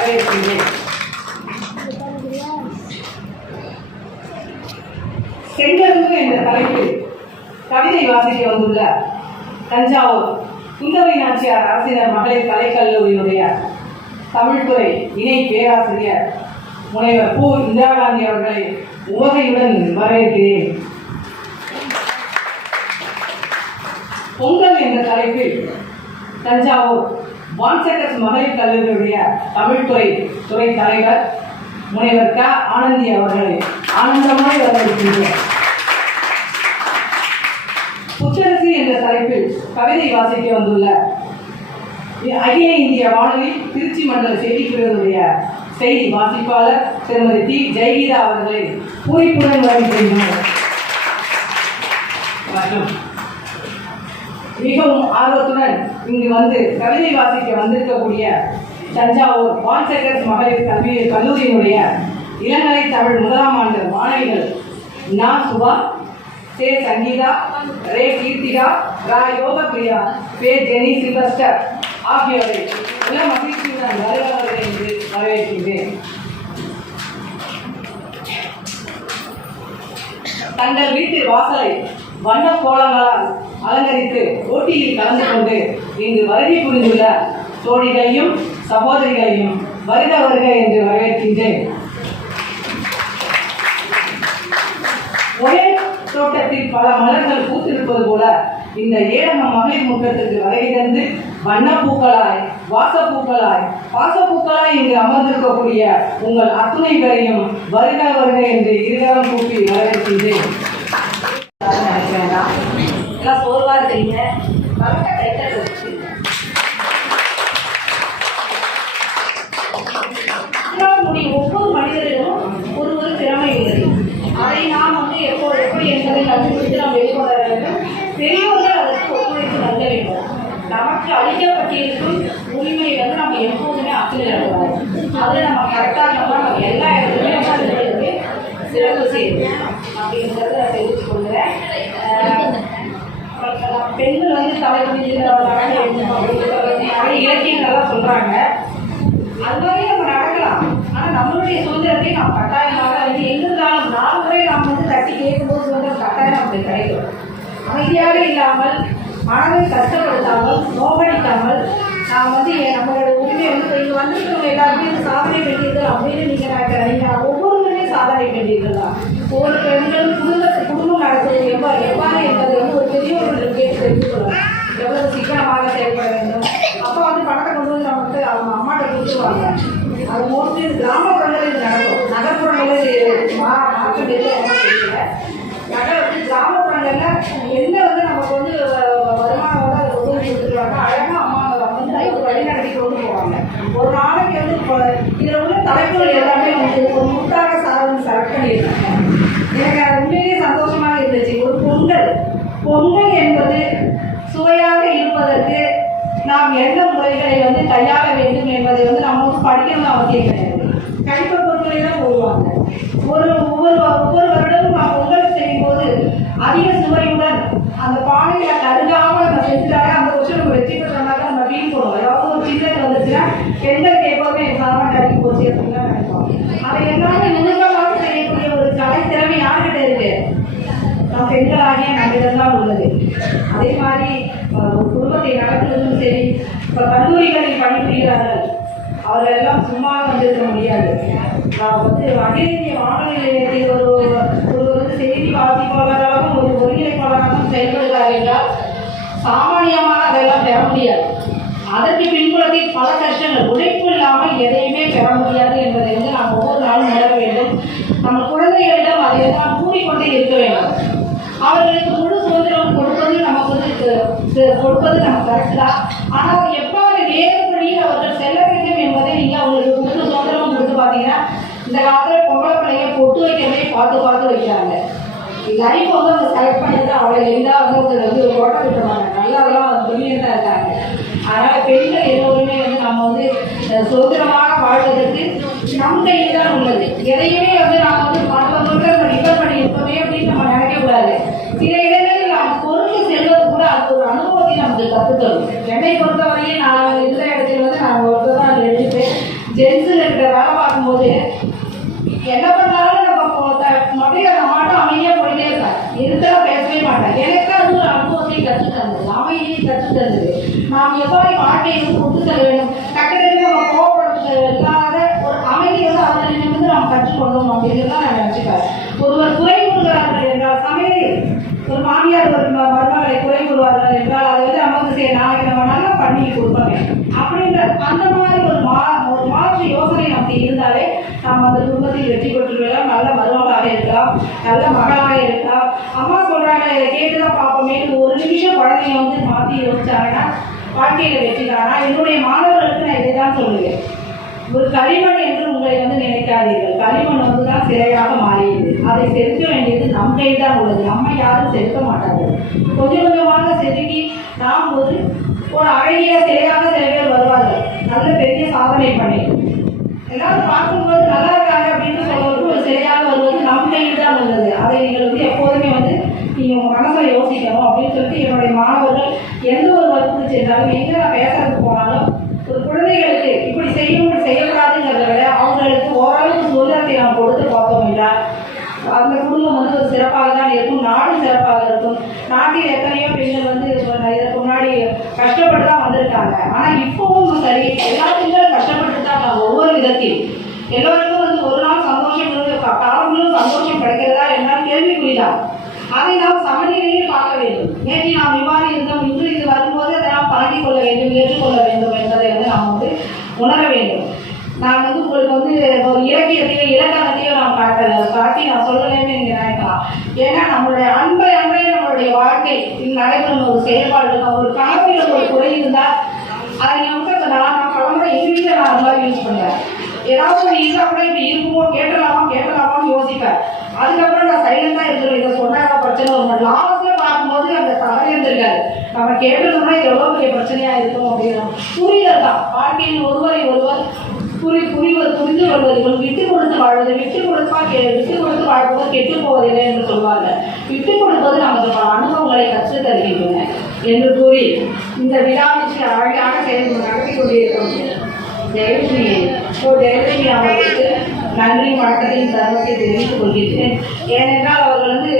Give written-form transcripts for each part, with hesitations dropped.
வரவேற்கின்றேன். செங்கரும்பு என்ற தலைப்பில் கவிதை வாசிக்க வந்துள்ள தஞ்சாவூர் குந்தவை நாச்சியார் அரசினர் மகளிர் கலைக்கல்லூரியினுடைய தமிழ்துறை இணை பேராசிரியர் முனைவர் பூ இந்திரா காந்தி அவர்களை உவகையுடன் வரவேற்கிறேன். பொங்கல் என்ற தலைப்பில் தஞ்சாவூர் வான்செகஸ் மகளிர் கல்லூரியுடைய தமிழ்துறை துறை தலைவர் முனைவர் க ஆனந்தி அவர்களை ஆனந்தமாய் வரவேற்கின்றேன். புத்தரசி என்ற தலைப்பில் கவிதை வாசிக்க வந்துள்ள அகில இந்திய வானொலி திருச்சி மண்டல செய்திப்பிரிவுடைய செய்தி வாசிப்பாளர் திருமதி டி ஜெயகீதா அவர்களை பூரிப்புடன் வரவேற்கின்றனர். மிகவும் ஆர்வத்துடன் இங்கு வந்து கவிதை வாசிக்க வந்திருக்கக்கூடிய தஞ்சாவூர் வான்செகஸ் மகளிர் கல்லூரியினுடைய இளங்கலை தமிழ் முதலாம் ஆண்டு மாணவிகள் நா சுபா, சே சங்கீதா, ரே கீர்த்திகா, ரா யோகப்பிரியா, பே ஜெனி சில்வஸ்டர் ஆகியோரை உள்ள மகிழ்ச்சியுடன் வருவார்கள் என்று வரவேற்கின்றேன். தங்கள் வீட்டு வாசலை வண்ண கோலங்களால் அலங்கரித்து போட்டியில் கலந்து கொண்டு இங்கு வருகை புரிந்துள்ள தோழிகளையும் சகோதரிகளையும் வருக வருக என்று வரவேற்கின்றேன். ஒரே தோட்டத்தில் பல மலர்கள் பூத்திருப்பது போல இந்த ஏழம மகளிர் முற்றத்திற்கு வருகை தந்து வண்ணப்பூக்களாய், வாசப்பூக்களாய், பாசப்பூக்களாய் இங்கு அமர்ந்திருக்கக்கூடிய உங்கள் அத்துணை பேரையும் வருக வருக என்று இருகரம் கூப்பி வரவேற்கின்றேன். எல்லாம் சோர்வா இருக்கீங்க, ஒவ்வொரு மனிதரிடமும் ஒரு திறமை உள்ளது. அதை நாம் எப்படி என்பதை கண்டுபிடித்து நாம் வெளிக்கொள்ள வேண்டும். பெரியவர்கள் அதற்கு ஒத்துழைப்பு நல்ல வேண்டும். நமக்கு அளிக்கப்பட்டிருக்கும் உரிமை நம்ம எப்போதுமே அத்துக்கூடாது. அதில் நம்ம கரெக்டாக நம்ம எல்லா இடத்துலையும் சிறப்பு செய்யணும் அப்படிங்கிறத நான் தெரிவித்துக் கொள்கிறேன். பெண்கள் தலைமுறை நிறைய இலக்கியங்கள்லாம் சொல்கிறாங்க. அது மாதிரி நம்ம நடக்கலாம். ஆனால் நம்மளுடைய சுதந்திரத்தை நாம் கட்டாயமாக எங்கிருந்தாலும் 4 முறை நாம் தட்டி கேட்கும்போது சுதந்திரம் கட்டாயம் அப்படி கிடைக்கும். அமைதியாக இல்லாமல், மனதை கஷ்டப்படுத்தாமல், நோபடிக்காமல் நாம் நம்மளோட உரிமை இங்கே வந்துருக்கவங்க எல்லாருமே சாதனை பெற்றீர்கள் அப்படின்னு நீங்கள் ஒவ்வொருவருமே சாதனை பெற்றீர்கள் தான். ஒரு பெண்கள் குடும்பம் நடத்துவது எவ்வாறு என்பதை ஒரு பெரியவர்கள் கேட்டு தெரிந்து கொள்ளலாம். எவ்வளவு சீக்கிரமாக செயல்பட வேண்டும். அப்போ பணத்தை கொண்டு வந்து நமக்கு அவங்க அம்மாட்ட கொடுத்துருவாங்க. அது மோஸ்ட்லி கிராமப்புறங்களில் இது நடக்கும். நகர்ப்புறங்களில் மாற்றம் தெரியல. கிராமப்புறங்களில் என்ன நமக்கு வருமானம் அதை உதவி கொடுத்துருவாங்க. அழகாக அம்மா ஒரு வழிநடத்தி கொண்டு போவாங்க. ஒரு நாளைக்கு இதில் உள்ள தலைப்புகள் எல்லாமே ஒரு முட்டாக செலக்ட் பண்ணியிருக்காங்க. எனக்கு அது உண்மையிலேயே சந்தோஷமாக இருந்துச்சு. ஒரு பொங்கல் என்பது சுவையாக இருப்பதற்கு நாம் என்ன முறைகளை கையாள வேண்டும் என்பதை நம்ம படிக்கணும்னு அவசியம் கிடையாது. கழிப்பை பொருட்களை தான் போடுவாங்க. ஒவ்வொரு வருடமும் நாம் பொங்கல் செய்யும் போது அதிக சுவையுடன் அந்த பானையில் கருகாமல் நம்ம செஞ்சுட்டாலே அந்த வருஷம் நம்ம வெற்றி பெற்றோம்னாக்க நம்ம வீண் போடுவோம். ஏதாவது ஒரு சின்னது வந்துச்சுன்னா பெண்களுக்கு எப்போதுமே சாமான் கட்டி போச்சு அப்படின்னு நினைப்போம். அதை எல்லாமே நுணுக்கமாக செய்யக்கூடிய ஒரு கலை திறமை யார்கிட்ட இருக்கு? நம் பெண்களாகிய நம்மிடம் தான் உள்ளது. அதே மாதிரி ஒரு குடும்பத்தை நடத்துவதும் சரி, இப்போ கல்லூரிகளில் பணிபுரிகிறார்கள், அவர்கள் எல்லாம் சும்மா வந்திருக்க முடியாது. நான் அகில இந்திய வானொலி நிலையத்தில் ஒரு செய்தி வாசிப்பாளராகவும் ஒரு ஒருங்கிணைப்பாளராகவும் செயல்படுகிறார் என்றால் சாமானியமாக அதெல்லாம் பெற முடியாது. அதற்கு பின்புலத்தில் பல கஷ்டங்கள், உழைப்பு இல்லாமல் எதையுமே பெற முடியாது என்பதை நாம் ஒவ்வொரு நாளும் உணர வேண்டும். நம்ம குழந்தைகளிடம் அதையெல்லாம் கூறிக்கொண்டே இருக்க வேண்டும். அவர்களுக்கு முழு சுதந்திரம் கொடுப்பது நம்ம கரெக்ட் தான். ஆனால் எவ்வாறு வேறு வழியில் அவர்கள் செல்ல வேண்டும் என்பதை நீங்கள் அவங்களுக்கு முழு சுதந்திரம் கொடுத்து பார்த்தீங்கன்னா, இந்த காலத்தில் பொம்பளை பிள்ளைங்க பொட்டு வைக்கிறதே பார்த்து வைக்கிறாங்க. லைஃப் அவங்க செலக்ட் பண்ணிட்டு அவளை எல்லாம் ஒரு ஓட்ட விட்டுருவாங்க. நல்லாதான் பிரில்லியண்டாக இருக்காங்க. அதனால் பெண்கள் எல்லோருமே நம்ம சுதந்திரமாக வாழ்வதற்கு நம் கையில் தான் உள்ளது. எதையுமே நாம் மற்றவங்களுக்கு நம்ம டிபெண்ட் பண்ணி இருப்போமே அப்படின்னு நம்ம நினைக்கக்கூடாது. சில இடங்களில் நாம் பொருள் செல்வது கூட அது ஒரு அனுபவத்தை நமக்கு கற்றுத்தரும். என்னை பொறுத்தவரையே நான் இருந்த இடத்துல நான் ஒருத்தர் தான் எடுத்துப்பேன். ஜென்ஸு நல்ல மகளாக இருக்கா. அம்மா சொல்கிறாங்க இதை கேட்டுதான் பார்ப்போமே, ஒரு நிமிஷம் குழந்தைங்க வந்து மாற்றி யோசிச்சாங்கன்னா வாழ்க்கையில் வெற்றிதானா. என்னுடைய மாணவர்களுக்கு நான் இதை தான் சொல்லுவேன், ஒரு களிமண் என்று உங்களை வந்து நினைக்காதீர்கள். களிமண் வந்து தான் சிலையாக மாறியது. அதை செதுக்க வேண்டியது நம் கையில் தான் உள்ளது. நம்ம யாரும் செதுக்க மாட்டார்கள். கொஞ்சம் கொஞ்சமாக செதுக்கி நாம் ஒரு அழகிய சிலையாக சில பேர் வருவார்கள், நல்ல பெரிய சாதனை பண்ணி எல்லாரும் பார்க்கும்போது நல்லா இருக்காங்க அப்படின்னு சொல்வது ஒரு சிலையாக வருவது நம் கையில் தான் உள்ளது. அதை நீங்கள் வந்து எப்போதுமே வந்து நீங்கள் உங்கள் மனசில் யோசிக்கணும் அப்படின்னு சொல்லிட்டு என்னுடைய மாணவர்கள் எந்த ஒரு வகுப்பு சென்றாலும் எங்கே நான் பேசுறதுக்கு போனாலும் ஒரு குழந்தைகளுக்கு இப்படி செய்யும் இப்படி செய்யக்கூடாதுங்கிறத விட அவங்களுக்கு ஓரளவுக்கு சுதந்திரத்தை நாம் கொடுத்து பார்த்தோம் என்றால் அந்த குடும்பம் வந்து ஒரு சிறப்பாக தான் இருக்கும், நாடும் சிறப்பாக இருக்கும். நாட்டில் எத்தனையோ பெண்கள் வந்து இதற்கு முன்னாடி கஷ்டப்பட்டு தான் வந்திருக்காங்க. ஆனால் இப்போவும் சரி, எல்லா பெண்களும் கஷ்டப்பட்டு தான் ஒவ்வொரு விதத்தில் எல்லோருக்கும் வந்து ஒரு நாள் சந்தோஷம் காலங்களும் சந்தோஷம் கிடைக்கிறதா என்றால் கேள்விக்குறிதான். அதை நாம் சமநிலையில் பார்க்க வேண்டும். நேற்று நாம் இவ்வாறு இருந்தோம், இன்று இது வரும்போது அதை நாம் பழகிக் கொள்ள வேண்டும், ஏற்றுக்கொள்ள வேண்டும் என்பதை வந்து நாம் வந்து உணர வேண்டும். நான் வந்து உங்களுக்கு வந்து ஒரு இலக்கியத்தையோ இலக்கணத்தையோ நாம் காட்டி நான் சொல்லலைன்னு நீங்கள் நினைக்கலாம். ஏன்னா நம்மளுடைய அன்பை நம்மளுடைய வாழ்க்கை நடைபெறும் ஒரு செயல்பாடு, ஒரு கணக்கில் ஒரு குறை இருந்தால் அதை வந்து நான் பலமுறை எங்கள் வீட்டில் நான் அது மாதிரி யூஸ் பண்ணுவேன். ஏதாவது ஒரு ஈஸா கூட இப்படி இருக்குமோ கேட்டலாமான்னு யோசிப்பேன். அதுக்கப்புறம் நான் சைலண்டாக இருக்கிறேன். இதை சொன்னாங்க பிரச்சனை ஒரு லாஸ்ட்டில் பார்க்கும்போது அந்த தவறே இருந்திருக்காது. நம்ம கேட்டோம்னா இது எவ்வளோ பெரிய பிரச்சனையாக இருக்கும் அப்படின்னா புரிதல் தான். வாழ்க்கையில் ஒருவரை ஒருவர் புரிந்து கொள்வது, விட்டு கொடுத்து வாழ்வது, விட்டு கொடுத்து வாழ்வது கெட்டு போவதில்லை என்று சொல்வாங்க. விட்டு கொடுப்பது நமக்கு பல அனுபவங்களை கற்றுத் தருகின்றன என்று கூறி இந்த விழாவிற்கு அழகாக செயல்பட்டு நடத்தி கொண்டிருக்கும் ஜெயலட்சுமி அவர்களுக்கு நன்றி வணக்கத்தின் தருணத்தை தெரிவித்துக் கொள்கிறேன். ஏனென்றால் அவர்கள் வந்து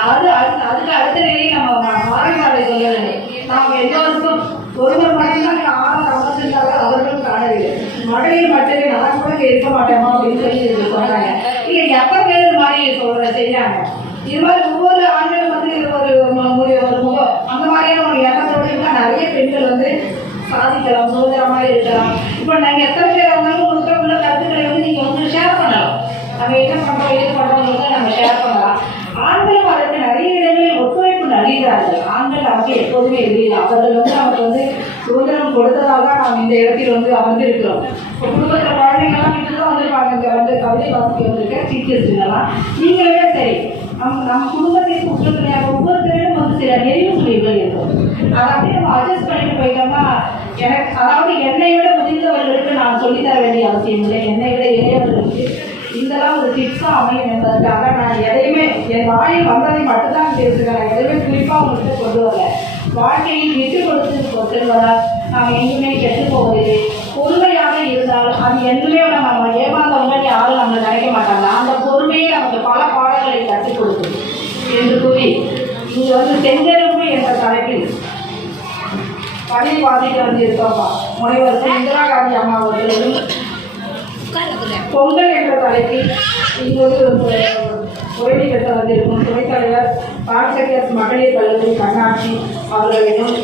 அதுக்கு அடுத்த நிலையை நம்ம மாறி சொல்ல வேண்டும். நாம் எல்லோருக்கும் ஒருவர் மட்டும்தான் அமர்ந்திருந்தாங்க, அவர்களும் காணவில்லை. மகளிர் மட்டுமே நான் கூட இருக்க மாட்டேமா அப்படின்னு சொல்லி சொல்றாங்க. இல்லை எப்ப பேர் மாதிரி செய்யறாங்க. இது மாதிரி ஒவ்வொரு ஆண்களும் வந்து ஒரு முகம் அந்த மாதிரியான ஒரு எண்ணத்தோடு இருந்தால் நிறைய பெண்கள் வந்து சாதிக்கலாம், சுதந்திரமாக இருக்கலாம். இப்போ நாங்கள் எத்தனை பேர் இருந்தாலும் உங்களுக்கு உள்ள கருத்துக்களை வந்து நீங்கள் வந்து ஷேர் பண்ணலாம். நம்ம என்ன பண்ணுறோம் எது பண்ணுறோங்கிறத நம்ம ஷேர் பண்ணலாம். ஆண்களும் அதற்கு நிறைய இடங்களில் ஒத்துழைப்பு நல்கிறார்கள். ஆண்கள் நமக்கு எப்போதுமே எதிரில்லை. அவர்கள் வந்து நமக்கு வந்து சுதந்திரம் கொடுத்ததால் தான் நாம் இந்த இடத்தில் வந்து அமர்ந்திருக்கிறோம். இப்போ குடும்பத்தில் குழந்தைங்கள்லாம் வீட்டில் தான் வந்துருப்பாங்க. இங்கே வந்து கவிதை வாசிக்க வந்திருக்கேன் டீச்சர்ஸுங்கெல்லாம். நீங்களே சரி, நம்ம குடும்பத்திற்கு உற்றுதுணையாக ஒவ்வொருத்தரும் வந்து சில நெறிவு சுழிவுகள் இருக்கும். அதை அப்படியே நம்ம அட்ஜஸ்ட் பண்ணிட்டு போயிட்டோம்னா அதாவது என்னை விட முதிர்ந்தவர்களுக்கு நான் சொல்லித்தர வேண்டிய அவசியம் இல்லை. என்னை விட இளையவர்களுக்கு இதெல்லாம் ஒரு டிப்ஸாக அமையும் என்பதற்காக நான் எதையுமே என் வாயில் வந்ததை மட்டும்தான் பேசுகிறேன். எதையுமே குறிப்பாக உங்கள்கிட்ட கொண்டு வரல. வாழ்க்கையில் விட்டு கொடுத்து செல்வதால் நாம் எங்குமே கெட்டு போவதில்லை. பொறுமையாக இருந்தால் அது எங்குமே நம்ம ஏமாந்தவங்க யாரும் நம்மளை நினைக்க மாட்டாங்க. அந்த பொறுமையை நமக்கு பல பாடங்களை கற்றுக் கொடுக்கும் என்று கூறி இங்கே வந்து செஞ்செருப்பு என்ற தலைப்பில் பள்ளி வாசிக்க வந்திருக்கோம்ப்பா. முனைவர் இந்திரா காந்தி அம்மா அவர்களும் பொங்கல் என்ற தலைப்பில் இங்கொரு உரையை பெற்ற வந்திருக்கும் துணைத் தலைவர் பாரசெக்டர்ஸ் மகளிர் கல்லூரி கண்ணாட்சி அவர்களையும்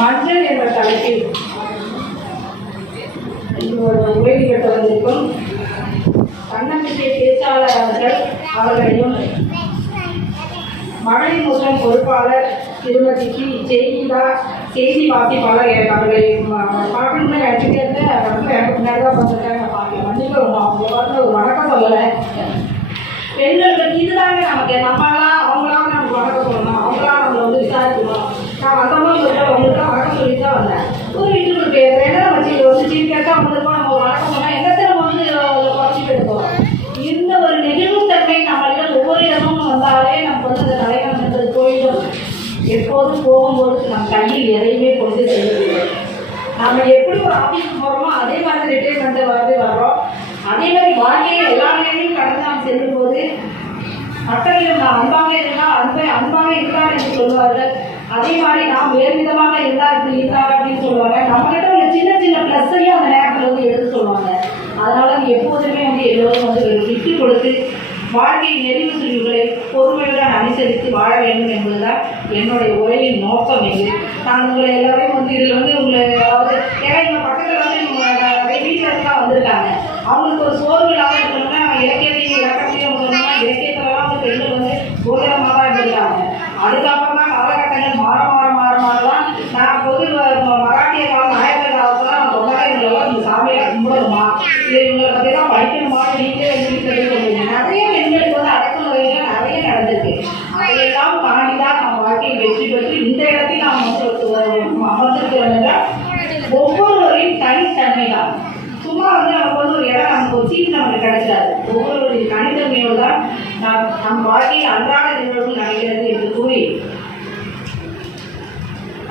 மஞ்சள் என்ற தலைப்பில் உரையை பெற்ற வந்திருக்கும் தன்னம்பிக்கை பேச்சாளர் அவர்களையும் மகளிர் முஸ்லிம் பொறுப்பாளர் திருமதி ஜெயிதா செய்தி வாசிப்பாளர் அவர்களை பார்க்கணும்னு நினச்சிட்டே இருந்தேன். எனக்கு பின்னாடி தான் வந்துருக்காங்க. பார்க்க மன்னிக்கணும், அவங்க பார்த்து ஒரு வணக்கம் சொல்லலை. பெண்களுக்கு இதுதாங்க நமக்கு நம்மளாம் அவங்களாம் நமக்கு வணக்கம் சொல்லணும், அவங்களாம் நம்மளை வந்து விசாரிக்கணும். நான் வந்தோம்னா அவங்களுக்கு வணக்கம் சொல்லிட்டு தான் வந்தேன். ஒரு வீட்டுக்கு பேர் என்ன வச்சு வந்து சீன் கேட்டால் அவங்களுக்கும் நம்ம ஒரு வணக்கம் சொன்னால் என்னத்தை நம்ம வந்து குறைச்சிட்டு இருக்கோம். இந்த ஒரு நெகிழ்வுத்தன்மை நம்மளிடம் ஒவ்வொரு இடமும் வந்தாலே நமக்கு வந்து அந்த தலைவன் என்பது போயிடும். எப்போதும் போகும்போது நம் கையில் எதையுமே கொண்டு செல்லவில்லை. நம்ம எப்படி ஒரு ஆஃபீஸுக்கு போகிறோமோ அதே மாதிரி ரிட்டைர்மெண்ட் வர்றோம். அதே மாதிரி வாழ்க்கையை எல்லா நிலையிலும் கடந்து நாம் செல்லும்போது மக்களிடம் நான் அன்பாக இருந்தால் அன்பாக இருக்கிறார் என்று சொல்லுவார்கள். அதே மாதிரி நாம் வேறு விதமாக இருந்தால் இப்படி இருந்தார் அப்படின்னு சொல்லுவாங்க. நம்மகிட்ட உள்ள சின்ன சின்ன ப்ளஸ்ஸையும் அந்த நேரத்தில் வந்து எடுத்து சொல்லுவாங்க. அதனால எப்போதுமே வந்து எல்லோரும் வந்து விட்டு கொடுத்து வாழ்க்கை நெறிவு சுழிவுகளை பொறுமையுடன் அனுசரித்து வாழ வேண்டும் என்பதுதான் என்னுடைய உரையின் நோக்கம். இது நான் உங்களை எல்லாரையும் வந்து இதில் வந்து உங்களை அதாவது ஏன்னா எங்கள் பக்கத்தில் வந்து வீட்டில் இருந்தால் வந்திருக்காங்க. அவங்களுக்கு ஒரு சோர்வு இல்லாமல் இருக்கணும்னா இலக்கியத்தையும் இலக்கத்தையும் சொல்லணும்னா இலக்கியத்தெல்லாம் கும்பிடணுமா, இல்லை இவங்களை பற்றி தான் படிக்கணுமா, நீங்களே சொல்லுவீங்க. நிறைய பெண்களுக்கு வந்து அடக்குமுறைகள் நிறைய நடந்திருக்கு. அதையெல்லாம் தாண்டி தான் நம்ம வாழ்க்கையை வெற்றி பெற்று இந்த இடத்தில் நாம் அமர்ந்திருக்கிறோம். ஒவ்வொருவரின் தனித்தன்மை தான். சும்மா வந்து நமக்கு வந்து ஒரு இடம் நமக்கு ஒரு சீட் நமக்கு கிடைச்சாது. ஒவ்வொருவருடைய தனித்தன்மையோடு தான் நம் வாழ்க்கையில் அன்றாட நிகழ்வுகள் நடக்கிறது என்று கூறி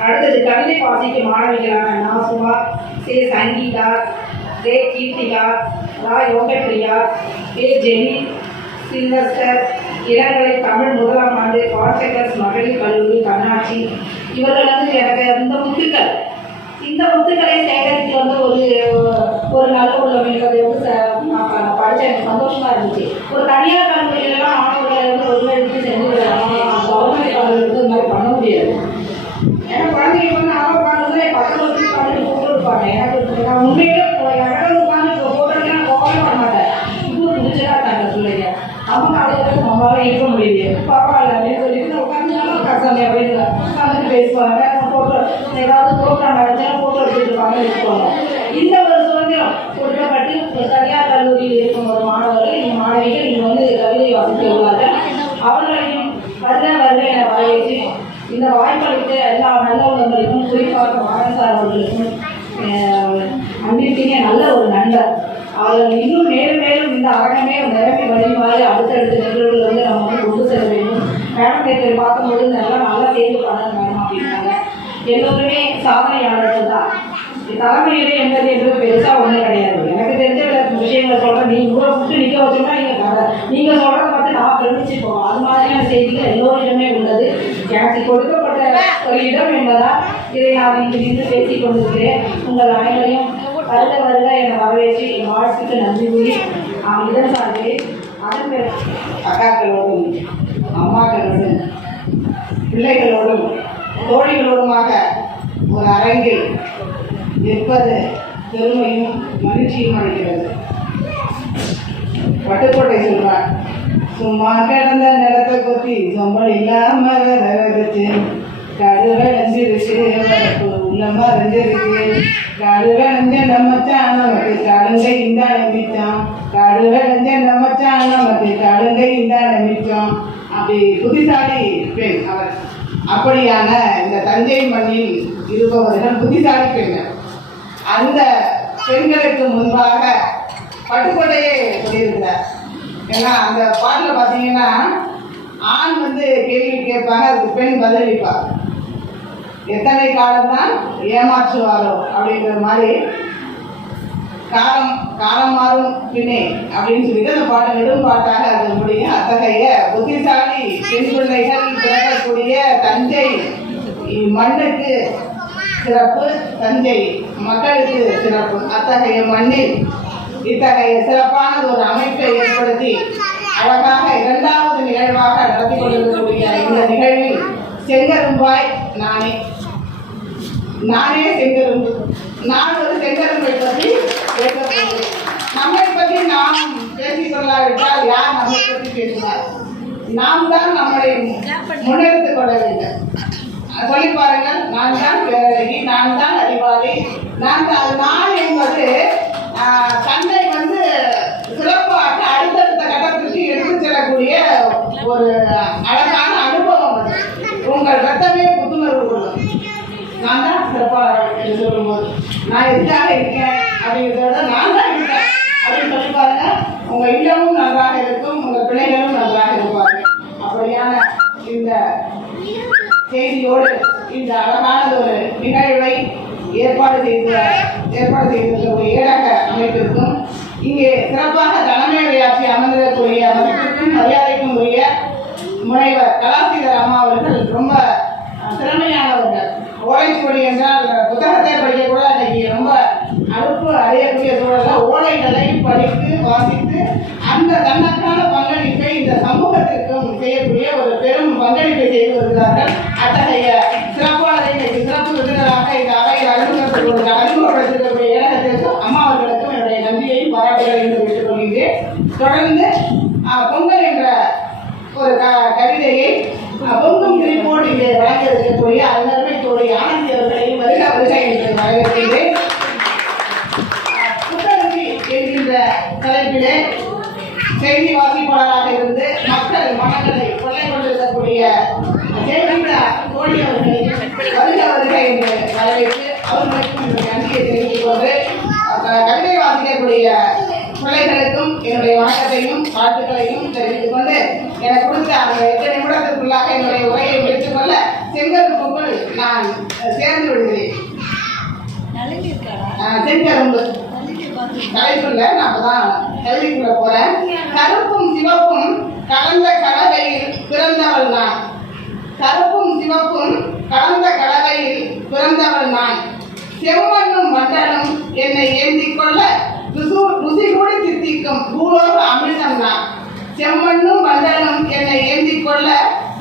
அடுத்தது கவிதை வாசிக்க மாணவிகளான நாசுமா, சே சங்கீதா, ரே கீர்த்திகா, ரா யோகப்பிரியா, கே ஜெனி, சில்வஸ்டர், இளங்கலை தமிழ் முதலாம் ஆண்டு பாசகர்ஸ் மகளிர் கல்லூரி கண்ணாட்சி, இவர்கள் வந்து எனக்கு இந்த முத்துக்களை சேகரித்து வந்து ஒரு நல்ல உள்ளவங்களை வந்து நான் படித்த எனக்கு சந்தோஷமாக இருந்துச்சு. ஒரு தனியார் கல்லூரியிலலாம் மாணவர்களை வந்து ஒருங்கிணைத்து செஞ்சு கவர்மெண்ட் கல்லூரிக்கு இது மாதிரி பண்ண முடியாது. ஏன்னா குழந்தைங்க வந்து அவங்க உட்காந்து பக்கத்தில் வச்சு உட்காந்து ஃபோட்டோ எடுப்பாங்க. எனக்கு நான் உண்மையிலே இடத்துல உட்காந்து இப்போ ஃபோட்டோக்கு நான் கோவமே பண்ண மாட்டேன். இப்போ பிடிச்சதா இருக்காங்க பிள்ளைங்க. அவங்க அதை நம்மளால இருக்க முடியுது, பரவாயில்ல அப்படின்னு சொல்லிட்டு உட்காந்துனாலும் கஷ்டம் அப்படின்னு உட்காந்துட்டு பேசுவாங்க. ஃபோட்டோ ஏதாவது ப்ரோக்ராம் நடந்தாலும் ஃபோட்டோ எடுத்துருப்பாங்க வச்சுக்கோங்க. இந்த ஒரு சுதந்திரம் கொடுக்கப்பட்டு ஒரு தனியார் கல்லூரியில் இருக்கும் ஒரு மாணவர்கள், இந்த மாணவிகள் இங்கே வந்து கவிதை வாசிக்க உள்ளார்கள். அவர்களையும் வருக என வரவேற்று இந்த வாய்ப்பளித்த எல்லா நல்ல உள்ளவர்களுக்கும், குறிப்பாக மாணவசார் அவர்களுக்கும் அன்பிற்கினிய நல்ல ஒரு நண்பர். அவர்கள் இன்னும் மேலும் மேலும் இந்த அரங்கமே நிரம்பி வழிமாறு அடுத்தடுத்த நிகழ்வுகள் வந்து நம்ம வந்து கொண்டு செல்ல வேண்டும். மேடம் நேற்று பார்க்கும்போது நல்லா சேர்ந்து பண்ணணும் மேடம் அப்படின்னாங்க. எல்லோருமே சாதனையாளர்கள் தான். தலைமையிலே என்பது பெருசாக ஒன்றும் கிடையாது. எனக்கு தெரிஞ்ச விஷயங்களை சொல்கிறேன். நீங்கள் கூட கூப்பிட்டு நிற்க வச்சோம்னா நீங்கள் சொல்கிறத பார்த்து நான் பிரமிச்சு போவோம். அது மாதிரியான செய்திகள் எல்லோரிடமே உள்ளது. எனக்கு கொடுக்கப்பட்ட ஒரு இடம் என்பதால் இதை நான் இங்கு நின்று பேசிக் கொண்டிருக்கிறேன். உங்கள் அனைவரையும் வருக என வரவேற்று என் வாழ்த்துக்கு நன்றி கூறி இதன் சார்பில் அதன் பிறகு அக்காக்களோடும் அம்மாக்களோடும் பிள்ளைகளோடும் தோழிகளோடுமாக ஒரு அரங்கில் நிற்பது பெருமையும் மகிழ்ச்சியும் அளிக்கிறது. பட்டுக்கோட்டை சொல்வார், சும்மா கிடந்த நிலத்தை கொத்தி சொம்பல் இல்லாம விதைச்சு கடு விளைஞ்சிருச்சு, உள்ள மறைஞ்சிருக்கு. கடு விளைஞ்ச நம்மச்சான் நமக்கு கடுங்கை இந்த நம்பிச்சான், கடு விளைஞ்ச நம்மச்சான் நமக்கு கடுங்கை இந்த நம்பிச்சோம். அப்படி புத்திசாலி பெண் அவர். அப்படியான இந்த தஞ்சை மண்ணில் இருப்பவர்கள் புத்திசாலி பெண்கள். அந்த பெண்களுக்கு முன்பாக பட்டுக்கோட்டையே சொல்லியிருக்கிறார். ஏன்னா அந்த பாட்டில் பார்த்தீங்கன்னா ஆண் வந்து கேள்வி கேட்பாங்க, அதுக்கு பெண் பதிலளிப்பார். எத்தனை காலம்தான் ஏமாற்றுவாரோ அப்படிங்கிற மாதிரி காலம் மாறும் பின்னே அப்படின்னு சொல்லிட்டு அந்த பாட்டை நெடும் பாட்டாக அது முடியும். அத்தகைய புத்திசாலி பெண் பிள்ளைகள் பிறக்கக்கூடிய தஞ்சை மண்ணுக்கு சிறப்பு, தஞ்சை மக்களுக்கு சிறப்பு. அத்தகைய மண்ணில் இத்தகைய சிறப்பான ஒரு அமைப்பை ஏற்படுத்தி அழகாக இரண்டாவது நிகழ்வாக நடத்தி கொண்டிருக்கக்கூடிய இந்த நிகழ்வில் செங்கரும்பாய் நானே செங்கரும்பு. நான் ஒரு செங்கரும்பை பற்றி பேசப்படுகிறேன். நம்மை பற்றி நாம் பேசிக்கொள்ளாவிட்டால் யார் நம்மை பற்றி பேசுவார்? நாம் தான் நம்மளை முன்னெடுத்துக் கொள்ள வேண்டும். சொல்லி பாருங்கள், நான் தான் பேரழகி, நான் தான் அறிவாளி, நான் என்பது தன்னை வந்து சிறப்பாக அடுத்தடுத்த கட்டத்திற்கு எடுத்து செல்லக்கூடிய ஒரு அழகான அனுபவம். அது உங்கள் ரத்தமே புத்துணர்வு கொள்ளும். நான் தான் சிறப்பாக என்று சொல்லும்போது நான் எதுக்காக இருக்கேன் அப்படிங்கிறத நான் தான் இருக்கேன் அப்படின்னு சொல்லி பாருங்க. உங்க இல்லமும் நன்றாக இருக்கும், உங்க பிள்ளைகளும் நன்றாக இருப்பார்கள். அப்படியான இந்த செய்தியோடு இந்த அழகான ஒரு நிகழ்வை ஏற்பாடு செய்திருக்கக்கூடிய ஏழக அமைப்பிற்கும், இங்கே சிறப்பாக தலைமையுரையாற்றி அமர்ந்திருக்கக்கூடிய அமைப்பிற்கும் மரியாதைக்கும் உரிய முனைவர் கலாசிதர் அம்மா அவர்கள் ரொம்ப திறமையானவர்கள். ஓலைச்சுவடி என்றால் புத்தகத்தை படிக்க கூட இன்னைக்கு ரொம்ப அழுப்பு அடையக்கூடிய சூழலில் ஓலைகளை படித்து வாசித்து அந்த தன்னக்கான பங்களிப்பை இந்த சமூகத்திற்கும் செய்யக்கூடிய ஒரு பெரும் பங்களிப்பை செய்து வருகிறார்கள். அத்தகைய சிறப்பானதை இன்னைக்கு சிறப்பு விருந்தினராக இந்த அவையில் அறிமுகப்படுத்திருக்கக்கூடிய ஏழகத்திற்கும் அம்மா அவர்களுக்கும் என்னுடைய நன்றியையும் பாராட்டுகளையும் தெரிவித்துக் கொள்கின்றேன். தொடர்ந்து பொங்கல் என்ற ஒரு கவிதையை பொங்கும் திரிப்போடு இங்கே வழங்க இருக்கக்கூடிய அருமை தோழி ஆனந்தி அவர்களையும் வருக என்று வரவேற்கின்றேன். புத்தக தலைப்பிலே செய்தி வாசிப்பாளராக இருந்து மக்கள் மனங்களை கொள்ளை கொண்டிருக்கக்கூடிய ஜெயலலிதா தோழி அவர்களை வருக என்று வரவேற்று அவர்களுக்கும் நன்றியை தெரிவித்துக் கொண்டு கவிதை வாசிக்கக்கூடிய பிள்ளைகளுக்கும் என்னுடைய வணக்கத்தையும் வாழ்த்துக்களையும் தெரிவித்துக் கொண்டு எனக்கு கொடுத்த அந்த 8 நிமிடத்திற்குள்ளாக என்னுடைய உரையை முடித்துக் கொள்ள செங்கரும்புக்குள் நான் சேர்ந்து விடுகிறேன். செங்கரும்பு தலைப்புல நான் தான் கல்விக்குள்ள போறேன். கருப்பும் சிவப்பும் கலந்த கலவையில் பிறந்தவள் நான். கருப்பும் சிவப்பும் கலந்த கலவையில் பிறந்தவள் நான். செம்மண்ணும் மண்டலும் என்னை ஏந்திக் கொள்ள ருசி கூட தித்திக்கும் பூலோக அமிர்தம் நான். செம்மண்ணும் மண்டலும் என்னை ஏந்திக் கொள்ள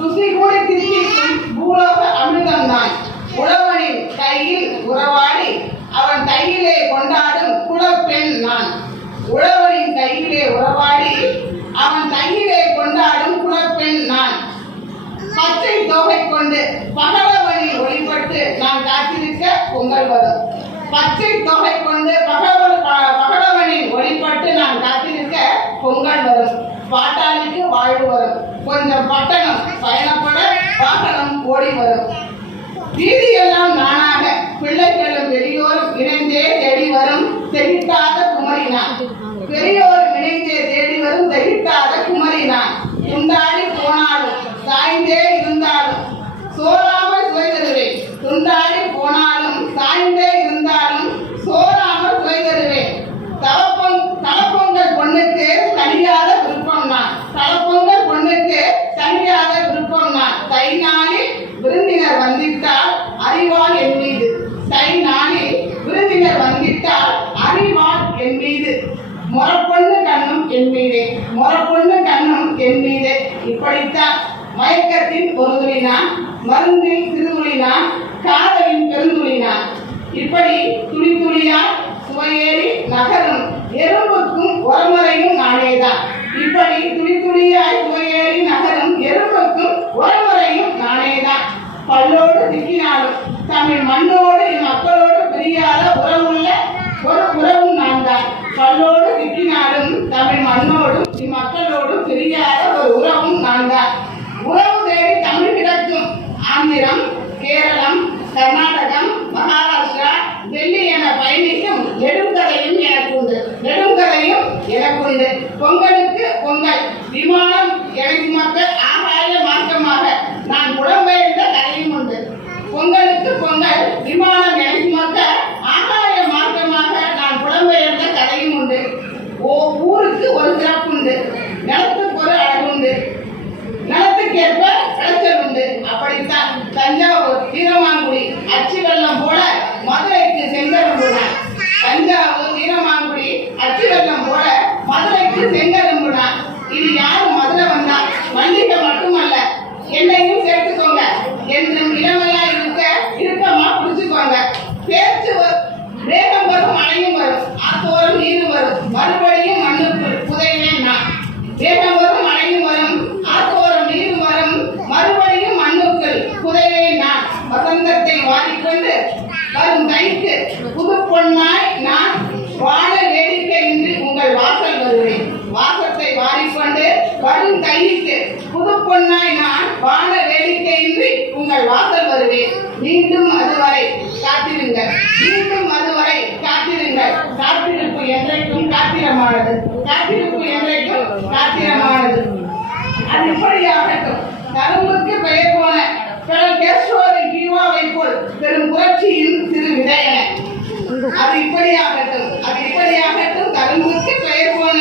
ருசி கூட தித்திக்கும் பூலோக அமிர்தம் நான். உழவனின் கையில் உறவாடி அவன் கையிலே கொண்டாடும் குலப்பெண் நான். உழவனின் கையிலே உறவாடி அவன் கையிலே கொண்டாடும் குலப்பெண் நான். பச்சை தொகை கொண்டு பகலவனில் ஒளிப்பட்டு நான் காத்திருக்க பொங்கல் வரும். பச்சை தொகை கொண்டு பகலவனில் ஒளிப்பட்டு நான் காத்திருக்க பொங்கல் வரும். பாட்டாளிக்கு வாழ்வு வரும். கொஞ்சம் பட்டணம் பயணப்பட வாகனம் ஓடி வரும். வீதியெல்லாம் நானாக பிள்ளைகளும் பெரியோரும் இணைந்தே தேடி வரும் தெகிட்டாத குமரி நான். பெரியோரும் இணைந்தே தேடி வரும் தெகிட்டாத குமரி நான். துண்டாடி போனாலும் சாய்ந்தே இருந்தாலும் சோறாமல் சுவைதருவேன். துண்டாடி போனாலும் சாய்ந்தே இருந்தாலும் சோறாமல் சுவைதருவேன். தலப்பொங்கல் பொண்ணுக்கு தனியாத விருப்பம் நான். தலப்பொங்கல் பொண்ணுக்கு தனியாத விருப்பம் நான். தை நாளில் விருந்தினர் வந்திட்டால் அறிவாள் என் மீது. தை நாளில் விருந்தினர் வந்திட்டால் அறிவாள் என் மீது. மொரப்பொண்ணு கண்ணும் என் மீதே. மொரப்பொண்ணு கண்ணும் என் மீதே. இப்படித்தான் மயக்கத்தின் ஒரு துளினான், மருந்தின் சிறுதுளினான், காதலின் பெருந்துளினான். இப்படி துளி துளியா சுவையேறி நகரும் எறும்புக்கும் உரமுறையும் நானேதான். இப்படி துளி துளியாய் சுவையேறி நகரும் எறும்புக்கும் உரமுறையும் நானேதான். பல்லோடு திக்கினாலும் தமிழ் மண்ணோடு மக்களோடு பிரியாத உறவுள்ள ஒரு உறவும் நான் தான். பல்லோடு திக்கினாலும் தமிழ் மண்ணோடும் மக்களோடும் பிரியாத ஒரு உறவும் நான் தான். உறவு தேடி தமிழ் கிடக்கும் ஆந்திரம், கேரளம், கர்நாடகம், மகாராஷ்டிரா, டெல்லி என பயணிக்கும் நெடுங்கதையும் எனக்கு உண்டு. நெடுங்கதையும் எனக்கு உண்டு. பொங்கலுக்கு பொங்கல் விமானம் எனக்கு மக்கள் ஆகாய மார்க்கமாக நான் புலம்பெயர்ந்த கதையும் உண்டு. பொங்கலுக்கு பொங்கல் விமானம் எனக்கு மக்கள் ஆகாய மார்க்கமாக நான் புலம்பெயர்ந்த கதையும் உண்டு. ஊருக்கு ஒரு சிறப்பு உண்டு. நிலத்துக்கு ஒரு அழகுண்டு. நிலத்துக்கேற்ப விளைச்சல் உண்டு. அப்படித்தான் தஞ்சாவூர் வீரமாங்குடி அச்சு வெள்ளம் போல மதுரைக்கு செங்கரும்புனான். தஞ்சாவூர் வீரமாங்குடி அச்சு வெள்ளம் போல மதுரைக்கு செங்கரும்புனான். இது யாரும் மதுரை வந்தா மல்லிகை மட்டுமல்ல என்னையும் சேர்த்துக்கோங்க. என்றும் இளமையா இருக்கமா புடிச்சுக்கோங்க. பேச்சு வேகம் வரும் மழையும் வரும் ஆத்தோரம் நீரும் வரும் மறுபடியும் மண்ணுக்கு புதைவேன் நான். வேகம் வரும் மழையும் வரும் ஆத்தோரம் நீரும் வரும் மறுபடியும் மண்ணுக்குள் புதைவேன் நான். வசந்தத்தை வாரிக்கொண்டு வரும் தைக்கு புது பொன்னாய் நான் வாழ வேடிக்கை இன்றி உங்கள் வாசல் வருவேன். வாசத்தை வாரிக்கொண்டு வரும் கைக்கு புது பொன்னாய் நான் வாழ வேடிக்கையின்றி உங்கள் வாசல் வருவேன். மீண்டும் அதுவரை காத்திருங்கள். மீண்டும் அதுவரை காத்திருங்கள். காத்திருப்பு என்றைக்கும் காத்திரமானது. காத்திருப்பு என்றைக்கும் காத்திரமானது. அது இப்படியாகட்டும். கரும்புக்கு பெயர் போன கேஸ்ரோரின் கீவாவை போல் பெரும் புரட்சியின் சிறு விதையன. அது இப்படியாகட்டும். அது இப்படியாகட்டும். கரும்புக்கு பெயர் போன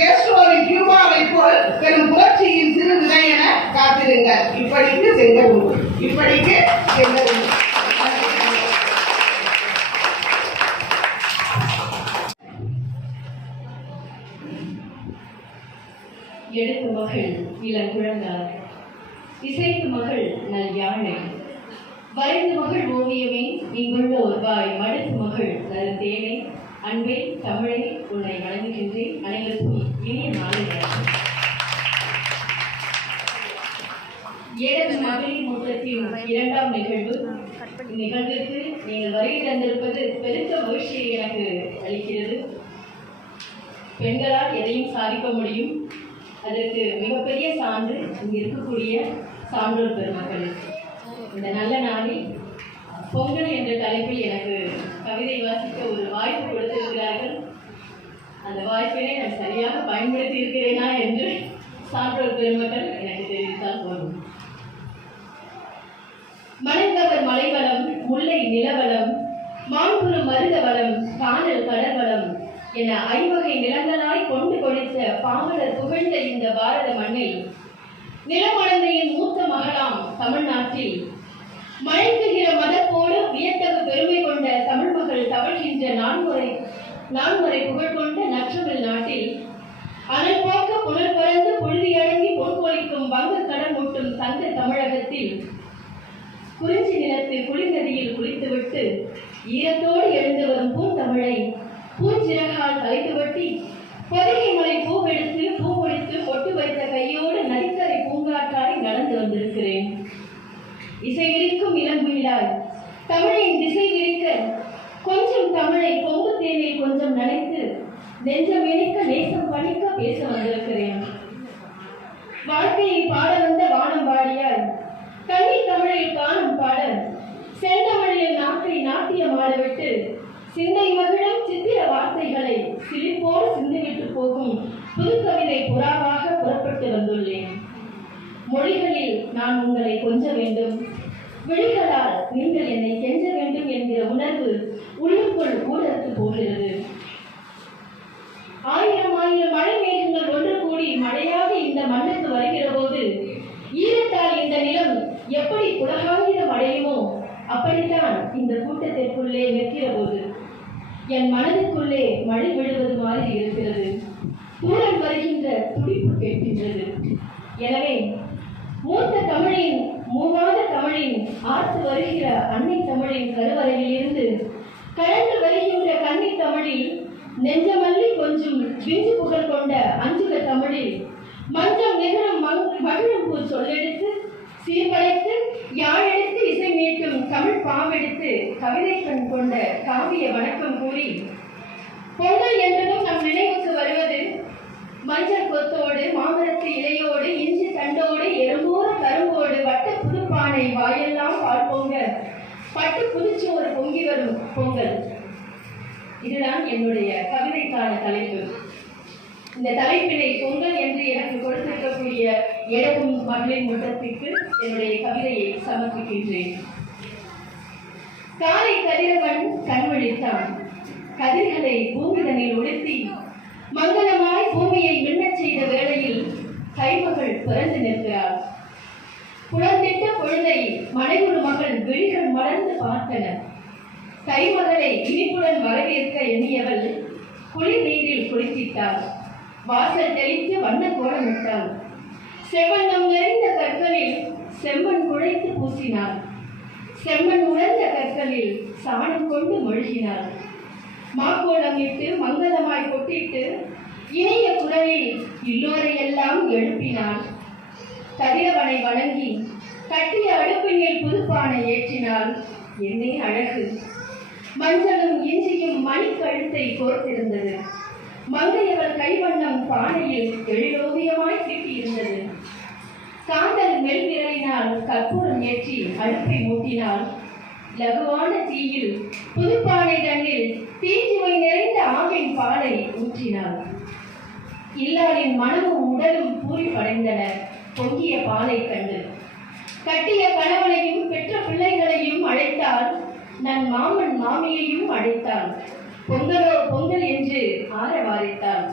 கேஸ்ரோரின் கியூபாவை போல் பெரும் புரட்சியின் சிறு விதை என காத்திருங்கள். இப்படிக்கு செங்கரும்பு. இப்படிக்கு செங்கரும்பு. எடுத்து மகள் இளங்குழந்தார், இசைத்து மகள் நல் யாழை, வரைந்து மகள் ஓவியமே இங்குள்ள ஒருவாய், மடுத்து மகள் நல் தேனை, அன்பே தமிழை உன்னை வழங்குகின்றேன். அனைவருக்கும் இனிய நாளை. ஏழு மகளிர் மூட்டத்தின் 2ஆம் நிகழ்வு. இந்நிகழ்விற்கு நீங்கள் வருகை தந்திருப்பது பெருத்த மகிழ்ச்சியை எனக்கு அளிக்கிறது. பெண்களால் எதையும் சாதிக்க முடியும். அதற்கு மிகப்பெரிய சான்று இங்கு இருக்கக்கூடிய சான்றோர் பெருமக்கள். இந்த நல்ல நாளில் பொங்கல் என்ற தலைப்பில் எனக்கு கவிதை வாசிக்க ஒரு வாய்ப்பு கொடுத்திருக்கிறார்கள். அந்த வாய்ப்பினை நான் சரியாக பயன்படுத்தி இருக்கிறேனா என்று சான்றோர் பெருமக்கள் எனக்கு தெரிவித்தால் போதும். மலைந்தவர் மலைவளம், முல்லை நிலவளம், மாண்புறு மருத வளம், காணல் கடற்வளம் என ஐவகை நிலங்களாய் கொண்டு கொடுத்த பாமரர் புகழ்ந்த இந்த பாரத மண்ணில் நிலமடந்தையின் மூத்த மகளாம் தமிழ்நாட்டில் மழைக்குகிற மதப்போடு வியத்தகு பெருமை கொண்ட தமிழ் மகள் தவழ்கின்ற நான்முறை புகழ் கொண்ட நற்றமிழ் நாட்டில் அனல் போக்க புனல் பறந்து புழுதியடங்கி பொன்கொலிக்கும் வங்க கடல் முட்டும் தங்க தமிழகத்தில் குறிஞ்சி நிலத்து குளிர்நதியில் குளித்துவிட்டு ஈரத்தோடு எழுந்து வரும் பூந்தமிழை பூச்சிறகால் தலைத்து வட்டி பொதிகை மலை பூவெடுத்து பூவொழித்து பொட்டு வைத்த கையோடு நதிக்கரை பூங்காற்றாய் நடந்து வந்திருக்கிறேன். இசை விரிக்கும் இளங்குயிலாய் தமிழின் திசை விரிக்க கொஞ்சம் தமிழை கொங்கு தேனில் கொஞ்சம் நனைத்து நெஞ்சம் இணைக்க நேசம் பணிக்க பேச வந்திருக்கிறேன். வாழ்க்கையை பாட வந்த வானம் பாடியாய் கன்னி தமிழில் காணும் பாடல் செந்தமிழில் நாட்டை நாட்டியம் ஆடவிட்டு சிந்தை மகிழும் சித்திர வார்த்தைகளை சிரிப்போடு சிந்திவிட்டு போகும் புது கவிதை புறாவாக புறப்பட்டு வந்துள்ளேன். மொழிகளில் நான் உங்களை கொஞ்ச வேண்டும், விழிகளால் நீங்கள் என்னை கெஞ்ச வேண்டும் என்கிற உணர்வு உள்ளுக்குள் ஊடறுத்து போகிறது. ஆயிரம் ஆயிரம் மழை மேகங்கள் ஒன்று கூடி மழையாக இந்த மண்ணுக்கு வருகிற போது ஈரத்தால் இந்த நிலம் எப்படி புலகாகிதம் அடையுமோ அப்படித்தான் இந்த கூட்டத்திற்குள்ளே நிற்கிற போது என் மனதுக்குள்ளே மழை விழுவது மாதிரி இருக்கிறது. தூரல் வருகின்ற துடிப்பு கேட்கின்றது. எனவே மூத்த தமிழின் மூவாத தமிழின் ஆர்த்து வருகிற அன்னை தமிழின் கருவறையில் இருந்து கலந்து வருகின்ற கன்னி தமிழில் நெஞ்சமல்லி கொஞ்சம் விஞ்சு புகழ் கொண்ட அஞ்சுக தமிழில் மஞ்சம் நிகழும் மகிழும் பூ சொல்லெடுத்து சீர்படைத்து யாழெடுத்து இசை மீட்டும் தமிழ் பாவெடுத்து கவிதை கண் கொண்ட காவிய வணக்கம் கூறி பொங்கல் என்றதும் நம் நினைவுக்கு வருவது மஞ்சள் கொத்தோடு மாமரத்து இலையோடு இஞ்சி தண்டோடு எறும்போர கரும்போடு வட்ட புதுப்பானை வாயெல்லாம் பால் பொங்க பட்டு புதுச்சோறு பொங்கி வரும் பொங்கல். இதுதான் என்னுடைய கவிதைக்கான தலைப்பு. இந்த தலைப்பினை பொங்கல் என்று எனக்கு கொடுத்திருக்கக்கூடிய இடமும் மகளிர் முற்றத்திற்கு என்னுடைய கவிதையை சமர்ப்பிக்கின்றேன். காலை கதிரவன் கண்விழித்தான். கதிர்களை பூமிதனில் உடுத்தி மங்களமாய் பூமியை மின்னச் செய்த வேளையில் கைமகள் பிறந்து நிற்கிறாள். புலர்ந்திட்ட பொழுதை மனைவொரு மகள் விழிகள் மலர்ந்து பார்த்தனர். கைமகளை இனிப்புடன் வரவேற்க எண்ணியவள் குளிர் நீரில் குளித்திட்டாள். வாசல் தெளித்து வண்ண கோலமிட்டாள். செவ்வண்ணம் நிறைந்த கற்களில் செம்மண் குழைத்து பூசினாள். செம்மண் உணர்ந்த கற்களில் சாணம் கொண்டு மொழிகினாள். மாக்கோலம் இட்டு மங்களமாய் கொட்டிட்டு இணைய குரலில் எல்லோரையெல்லாம் எழுப்பினாள். கதிரவனை வணங்கி கட்டிய அடுப்பினில் புதுப்பானை ஏற்றினாள். என்னே அழகு! மஞ்சளும் இஞ்சியும் மணிக்கழுத்தை கோர்த்திருந்தது. மங்கையவள் கைவண்ணம் பானையில் எழிலோவியமாய் தீட்டியிருந்தது. காந்தல் மெல்விரலினால் கற்பூரம் ஏற்றி அடுப்பை மூட்டினாள். லகுவான தீயில் புதுப்பானை தண்ணில் தீஞ்சுவை நிறைந்த ஆவின் பாலை ஊற்றினாள். இல்லாளின் மனமும் உடலும் பூரி படைந்தன பொங்கிய பாலை கண்டு. கட்டிய கணவனையும் பெற்ற பிள்ளைகளையும் அழைத்தாள். நன் மாமன் மாமியையும் அழைத்தாள். பொங்கலோ பொங்கல் என்று ஆரவாரித்தாள்.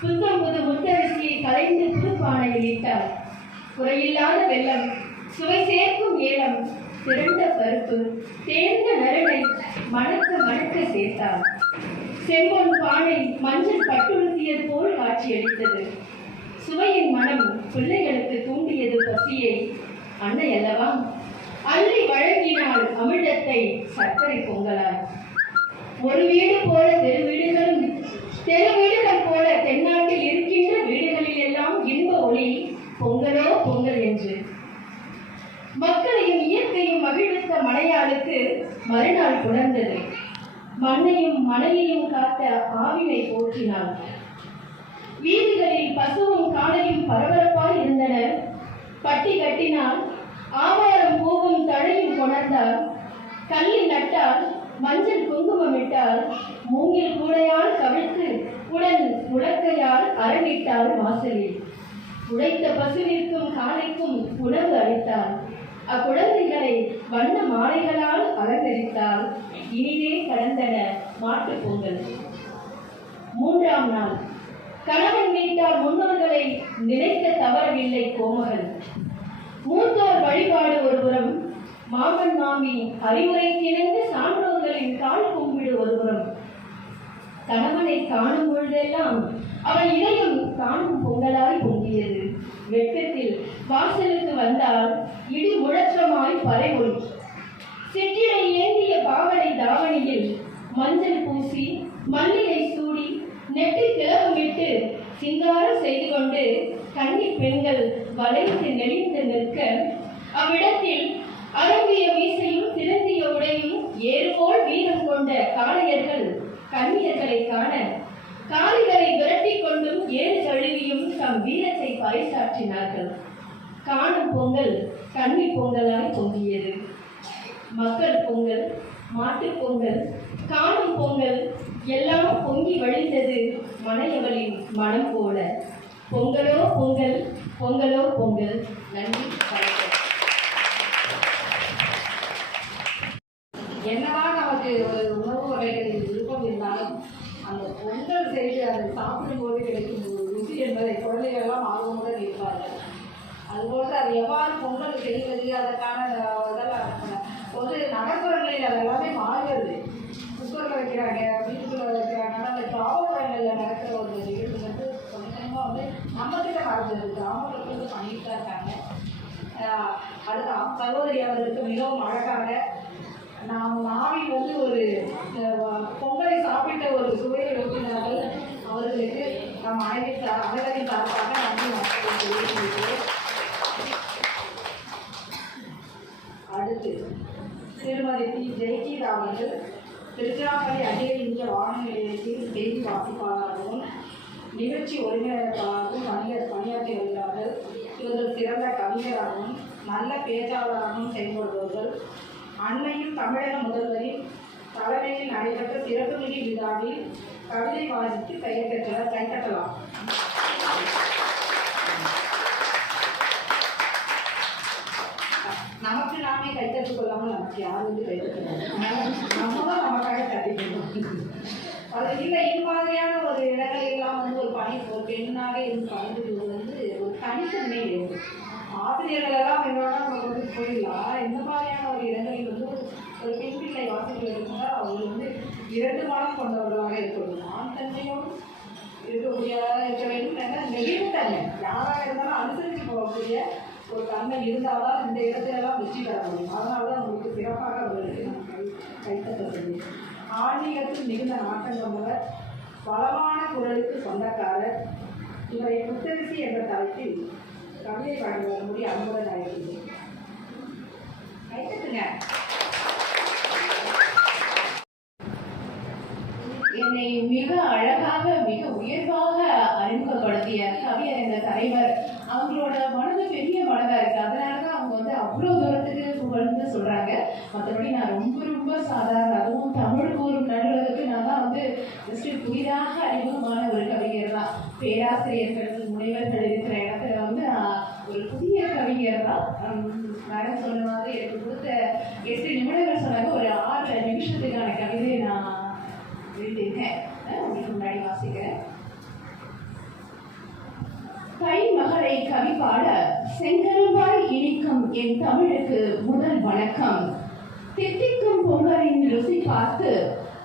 புத்தம் புது முத்தரிசியை கலைந்து புதுப்பானையில் இட்டாள். குறையில்லாத வெள்ளம், சுவை சேர்க்கும் ஏலம், திரண்ட பருப்பு, தேர்ந்த நறுனை மணக்க மணக்க சேர்த்தாள். செம்பொன் பானை மஞ்சள் பட்டுறுத்தியது போல் காட்சியளித்தது. சுவையின் மனம் பிள்ளைகளுக்கு தூண்டியது பசியை. அன்னை அல்லவா அள்ளி வழங்கினாள் அமிர்தத்தை சர்க்கரை பொங்கலாய். ஒரு வீடு போல தெருவீடுகளும் தெரு வீடுகள் போல தென்னாட்டில் இருக்கின்ற வீடுகளில் எல்லாம் இன்ப ஒளி பொங்கலோ பொங்கல் என்று. மக்களையும் இயற்கையும் மகிழ்வித்த மலையாளுக்கு மறுநாள் புணர்ந்தது. மண்ணையும் மலையையும் காத்த ஆவினை போற்றினாள். பட்டி கட்டினால் ஆவாரம் பூவும் தழையும் கொணர்ந்தால் கல்லில் நட்டால் மஞ்சள் குங்குமம் இட்டால் மூங்கில் கூடையால் கவிழ்த்து உடன் உலக்கையால் அரங்கிட்டால் வாசலில் உழைத்த பசுவிற்கும் காளைக்கும் உணவு அளித்தால் அக்குழந்தைகளை வண்ண மாலைகளால் அலங்கரித்தால் இனிதே கடந்தன மாட்டுப் பொங்கல். 3ஆம் நாள் கணவன் வீட்டார் முன்னோர்களை நினைக்க தவறவில்லை கோமகள். மூத்தோர் வழிபாடு ஒருபுறம், மாமன் மாமி அறிவுரைக்கிணங்க சான்றோர்களின் கால் கும்பிடு ஒருபுறம். கணவனை காணும் பொழுதெல்லாம் அவள் இதயம் காணும் பொங்கலாய் பொங்கியது. வெட்கத்தில் வாசலுக்கு வந்தால் இடி முழக்கமாய் பறைமொழி. சிற்றிடை ஏந்திய பாவனை தாவணியில் மஞ்சள் பூசி மல்லிகை சூடி நெட்டி திலகமிட்டு சிங்காரம் செய்து கொண்டு கன்னி பெண்கள் வளைந்து நெளிந்து நிற்க அவ்விடத்தில் அரும்பிய மீசையும் திருந்திய உடையும் ஏறுபோல் வீரம் கொண்ட காளையர்கள் கன்னியர்களை காண காளிகளை விரட்டி கொண்டும் ஏறு கழுவியும் தம் வீரத்தை பறைசாற்றினார்கள். காணும் பொங்கல் கன்னி பொங்கலாய் பொங்கியது. மக்கள் பொங்கல், மாட்டுப் பொங்கல், காணும் பொங்கல் எல்லாம் பொங்கி வழிந்தது மனையவளின் மனம் போல. பொங்கலோ பொங்கல், பொங்கலோ பொங்கல். நன்றி, வணக்கம். என்னதான் நமக்கு ஒரு உணவு வகைகளில் விருப்பம் இருந்தாலும் அந்த பொங்கல் செய்து அதை சாப்பிடும்போது கிடைக்கும் ஒரு ருசி என்பதை குழந்தைகள்லாம் ஆர்வமுடன் இருப்பார்கள். அதுபோன்று அது எவ்வாறு பொங்கல் செய்வது அதற்கான இதெல்லாம் ஒரு நகர்ப்புறங்களில் அது எல்லாமே மாறுகிறது. குக்கரில் வைக்கிறாங்க, வீட்டுக்குள்ளே வைக்கிறாங்க. ஆனால் அந்த கிராமப்புறங்களில் நடக்கிற ஒரு நிகழ்வு வந்து கொஞ்சமாக வந்து நம்மக்கிட்ட மறந்துடுது. கிராமங்களுக்கு வந்து பண்ணிட்டு தான் இருக்காங்க. அதுதான் சகோதரி அவர்களுக்கு மிகவும் அழகாக நாம் நாவில் வந்து ஒரு பொங்கலை சாப்பிட்ட ஒரு சுவையை ஊட்டினார்கள். அவர்களுக்கு நம் அனைவரின் சார்பாக நன்றி வணக்கம். அடுத்து திருமதி டி. ஜெயகீதா அவர்கள் திருச்சிராப்பள்ளி அகில இந்திய வானொலி நிலையத்தில் செய்தி வாசிப்பாளராகவும் நிகழ்ச்சி ஒருங்கிணைப்பாளராகவும் பணியாற்றி வருகிறார்கள். இவர்கள் சிறந்த கவிஞராகவும் நல்ல பேச்சாளராகவும் செயல்படுபவர்கள். அண்மையில் தமிழக முதல்வரின் தலைமையில் நடைபெற்ற சிறப்பு நிதி விழாவில் கவிதை வாசித்து பெயர் பெற்றவர். கைத்தட்டலாம். நமக்கு நாமே கைத்தட்டுக் கொள்ளாமல் நமக்கு யார் வந்து கைத்தட்டுறாங்க? நம்ம தான் நமக்காக தட்டிக்கணும். அது இல்லை, இது மாதிரியான ஒரு இடங்களெல்லாம் வந்து ஒரு பணி ஒரு பெண்ணாக இருந்து பணிபுரிவது வந்து ஒரு தனித்தன்மை வேண்டும். ஆசிரியர்கள் எல்லாம் என்னன்னா நம்ம வந்து போயிடலாம். இந்த மாதிரியான ஒரு இடங்களில் வந்து ஒரு பெண் பிள்ளை வாசிகள் இருந்தால் அவர்கள் வந்து 2 மனம் கொண்டவர்களாக இருக்கணும். ஆண் தன்மையோடு இருக்கக்கூடியதாக இருக்க வேண்டும். ஏன்னா நெகிழ்வுத்தன்மை யாராக இருந்தாலும் அனுசரித்து போகக்கூடிய ஒரு தன்மை இருந்தால் தான் இந்த இடத்திலெல்லாம் வெற்றி பெற முடியும். அதனால தான் உங்களுக்கு சிறப்பாக அவர்களுக்கு நம்ம கைத்தட்டது. ஆன்மீகத்தில் மிகுந்த நாட்டம் கொண்டவர், பலமான குரலுக்கு சொந்தக்காரர். இவரை புத்தரிசி என்ற தலைப்பில் கவிதை பாடி வரும்படி அன்புடன் அழைக்கிறேன். கைத்தட்டுங்க. என்னை மிக அழகாக மிக உயர்வாக அறிமுகப்படுத்திய கவியரங்க தலைவர் அவங்களோட மனது பெரிய மனதா இருக்கு. அதனாலதான் அவங்க வந்து அவ்வளோ தூரத்துக்கு புகழ்ந்து சொல்றாங்க. மற்றபடி நான் ரொம்ப ரொம்ப சாதாரண, அதுவும் தமிழ் கூறும் நடுவதற்கு நான் தான் வந்து ஜஸ்ட் புதிதாக அறிமுகமான ஒரு கவிஞர் தான். பேராசிரியர்கள் முனைவர்கள் இருக்கிற இடத்துல வந்து ஒரு புதிய கவிஞர் தான். மேடம் சொன்ன மாதிரி எனக்கு கொடுத்த 8 நிமிடங்கள் சொன்னாங்க. ஒரு 6 நிமிஷத்துக்கான கவிதையை நான் எழுதியிருக்கேன். உங்களுக்கு முன்னாடி வாசிக்கிறேன். கை மகளை கவி பாட செங்கல்வாய் இனிக்கும் என் தமிழுக்கு முதல் வணக்கம். தித்திக்கும் பொங்கலின் ருசி பார்த்து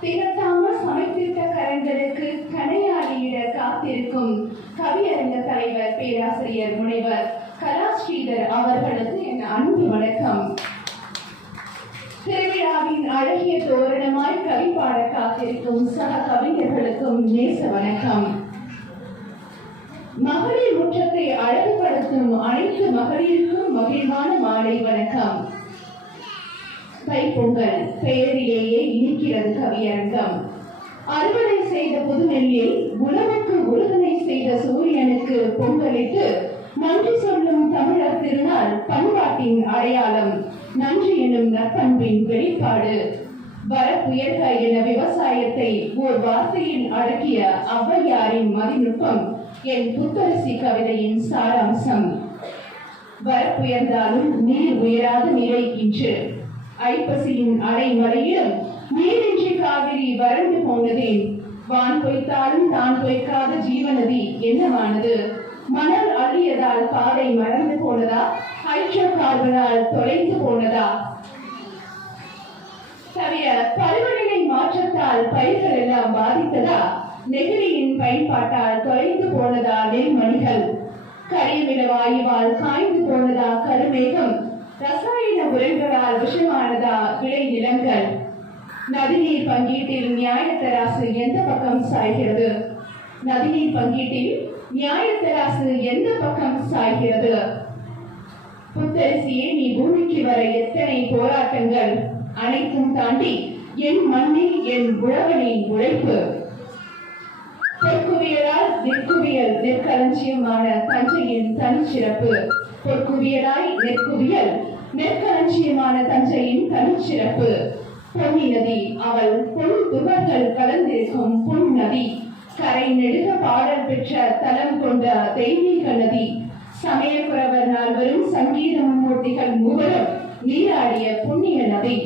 திகட்டாமல் சமைத்திட்ட கரங்களுக்கு கனையாடியிட காத்திருக்கும் கவியரங்க தலைவர் பேராசிரியர் முனைவர் கலாஸ்ரீதர் அவர்களுக்கு என் அன்பு வணக்கம். திருவிழாவின் அழகிய தோரணமாய் கவி பாட காத்திருக்கும் சக கவிஞர்களுக்கும் நேச வணக்கம். மகளிர் முற்றத்தை அழகுபடுத்தும் அனைத்து மகளிருக்கும் மகிழ்வான மாலை வணக்கம். தைப்பொங்கல் பெயரிலேயே இனிக்கிறது கவியரங்கம். அறுவடை செய்த புதுநெல்லில் உழவுக்கு உறுதுணை செய்த சூரியனுக்கு பொங்கலிட்டு நன்றி சொல்லும் தமிழர் திருநாள் பண்பாட்டின் அடையாளம், நன்றி எனும் நற்பண்பின் வெளிப்பாடு. வரப்புயர்க என விவசாயத்தை ஓர் வார்த்தையில் அடக்கிய ஔவையாரின் மதிநுட்பம் என் புத்தரசி கவிதையின் சாராம்சம். வரப்புயர்ந்தாலும் நீர் உயராத நிலை இன்று. ஐப்பசியின் அடைமழையிலும் நீரின்றி காவிரி வறண்டு போனதேன். வான் பொய்த்தாலும் தான் பொய்க்காத ஜீவநதி என்னவானது? மணல் அள்ளியதால் பாதை மறந்து போனதா? ஹைட்ரோ கார்பனால் தொலைந்து போனதா? தவிர பருவநிலை மாற்றத்தால் பயிர்கள் எல்லாம் பாதித்ததா? நெகிழியின் பயன்பாட்டால் தொலைந்து போனதா நெல்மணிகள்? கரியமில வாயுவால் காய்ந்து போனதா கருமேகம்? ரசாயன உரங்களால் விஷமானதா விளை நிலங்கள்? நதிநீர் பங்கீட்டில் நியாயத்தராசு எந்த பக்கம் சாய்கிறது? நதிநீர் பங்கீட்டில் நியாயத்தராசு எந்த பக்கம் சாய்கிறது? புத்தரசியே, நீ பூமிக்கு வர எத்தனை போராட்டங்கள், அனைத்தும் தாண்டி என் மண்ணில் என் உழவனின் உழைப்பு. பொற்குவியலால் நெற்குவியல் நெற்களஞ்சியமான தஞ்சையின் தனிச்சிறப்பு. பொற்குவியலாய் நெற்குவியல் நெற்களஞ்சியமான தஞ்சையின் தனிச்சிறப்பு. பொன்னி நதி அவள் பொன் துகர்கள் கலந்திருக்கும் பொன் நதி. கரை நெடுக பாடல் பெற்ற தலம் கொண்ட தெய்வீக நதி. சமயக்குறவர் நால்வரும் சங்கீத மும்மூர்த்திகள் மூவரும் நீராடிய புண்ணிய நதி.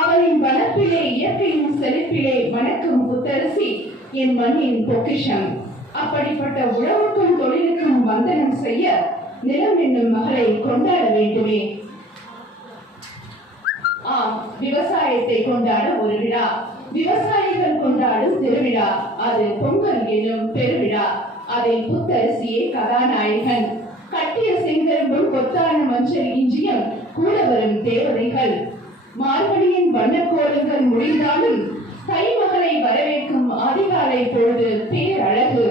அவளின் வனப்பிலே இயற்கையின் செழிப்பிலே வணக்கும் புத்தரசி என் மண்ணின் பொக்கிஷம். அப்படிப்பட்ட உழவுக்கும் தொழிலுக்கும் வந்தனம் செய்ய நிலம் என்னும் மகளை கொண்டாட வேண்டுமே. விவசாயத்தை கொண்டாட ஒரு விழா, விவசாயிகள் கொண்டாடும் திருவிழா, அது பொங்கல் எனும் பெருவிழா. அதில் புத்தரசியே கதாநாயகன். கட்டிய செங்கரும்பும் கொத்தான மஞ்சள் இஞ்சியம் கூட வரும் தேவதைகள். மார்கழியின் வண்ணக்கோலங்கள் முடிந்தாலும் தைமகளை வரவேற்கும் அதிகாலை பொழுது பேரழகு.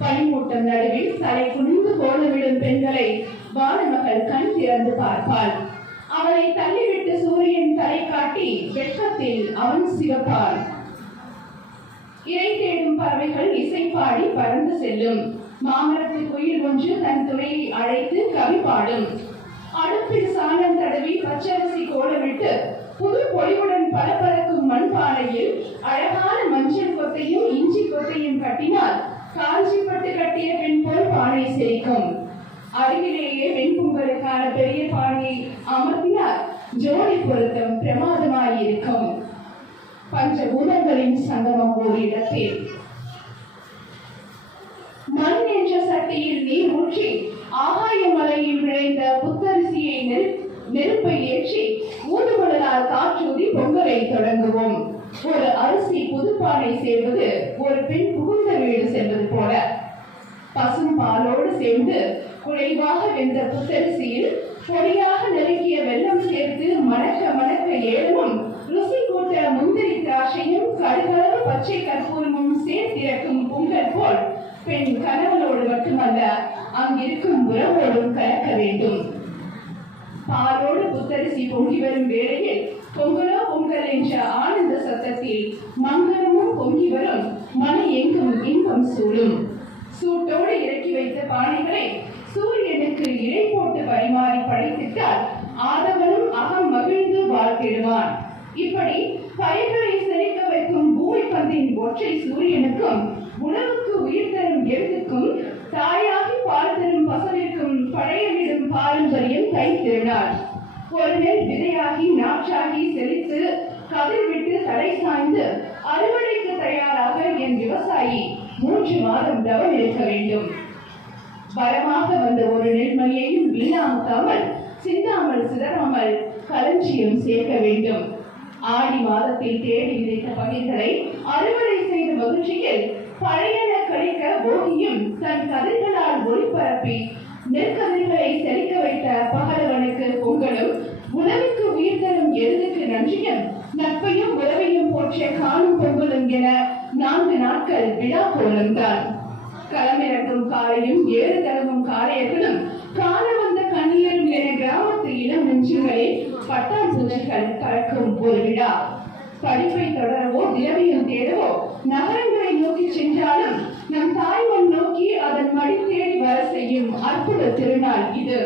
பனிமூட்டம் நடுவில் தலை குனிந்து கோலமிடும் பெண்களை வானமகள் கண் திறந்து பார்ப்பாள். அவளை தள்ளிவிட்டு சூரியன் தலை காட்டி வெட்கத்தில் அவன் சிவப்பாள். இறை தேடும் பறவைகள் இசை பாடி பறந்து செல்லும். மாமரத்து குயில் ஒன்று தன் துணையை அழைத்து கவி பாடும். அடுப்பில் சாணம் தடவி பச்சரிசி கோலமிட்டு புது பொலிவுடன் பரபரக்கும் மண்பானையில் அழகான மஞ்சள் கொத்தையும் இஞ்சி கொத்தையும் கட்டினால் காஞ்சிப்பட்டு கட்டிய பெண் போல் பானை சிரிக்கும். அருகிலேயே வெண்பொங்கலுக்கான பெரிய பானையை அமர்த்தினால் ஜோடி பொருத்தம் பிரமாதமாயிருக்கும். பஞ்சபூதங்களின் சங்கமம் ஓர் இடத்தில். மண் என்ற சட்டியில் நீர் ஊற்றி ஆகாய மலையில் விளைந்த புத்தரிசியை நெருப்பை ஏற்றி ஊதுகுழலால் காற்றூதி பொங்கலை தொடங்குவோம். ஒரு அரிசி புதுப்பானை சேர்வது ஒரு பெண் புகுந்த வீடு செல்வது போல. பசும் பாலோடு சேர்ந்து குறைவாக வெந்த புத்தரிசியில் பொடியாக நெருக்கிய வெல்லம் சேர்த்து மணக்க மணக்க ஏலமும் ருசி கூட்ட முந்திரி திராட்சையும் கடுகளவு பச்சை கற்பூரமும் சேர்த்திறக்கும் பொங்கல் போல் பெண் கணவனோடு மட்டுமல்ல அங்கிருக்கும் உறவோடும் கலக்க வேண்டும். பாலோடு புத்தரிசி பொங்கி வரும் வேளையில் பொங்கலோ பொங்கல் என்ற ஆனந்த சத்தத்தில் மங்களமும் பொங்கி வரும். மன எங்கும் இன்பம் சூடும். சூட்டோடு இறக்கி வைத்த பானைகளை சூரியனுக்கு இலை போட்டு பரிமாறி படைத்திட்டால் ஆதவனும் அகம் மகிழ்ந்து வாழ்த்திடுவான். இப்படி பயிர்களை செழிக்க வைக்கும் பூமி பந்தின் ஒற்றை சூரியனுக்கும் உணவுக்கு உயிர் தரும் எழுத்துக்கும் தாயாகி பால் தரும் பசவிற்கும் பழையவிடும் பாரம்பரியம் கை திருநாள். ஒரு நெல் விதையாகி நாற்றாகி செழித்து கதிர் விட்டு தலை சாய்ந்து அறுவடைக்கு தயாராக என் விவசாயி 3 மாதம் தவம் இருக்க வேண்டும். வரமாக வந்த ஒரு நெல்மணியையும் வீணாக்காமல் சிந்தாமல் சிதறாமல் களஞ்சியம் சேர்க்க வேண்டும். ஆடி மாதத்தில் தேடி விதைத்த பயிர்களை அறுவடை செய்த மகிழ்ச்சியில் பழையன கழிக்க போகியும் தன் கதிர்களால் ஒளிபரப்பி நெற்கதிர்களை செழிக்க வைத்த பகலவனுக்கு பொங்கலும் உணவுக்கு உயிர் தரும் எருதுக்கு நன்றியும் நட்பையும் உறவையும் போற்ற காணும் பொங்கலும் என 4 நாட்கள் விழா கோலம்தான். களமிறக்கும் காலையும் 7 தளமும் காளையர்களும் கால வந்த கண்ணீரும் என கிராமத்து இளம் நெஞ்சுகளில் பட்டாம்பூச்சிகள் கலக்கும் ஒரு விழா. படிப்பை தொடரவோ திரவியம் தேடவோ நகரங்களை நோக்கி சென்றாலும் நம் தாய்மண் நோக்கி அதன் மடி தேடி வர அற்புத திருநாள் இது.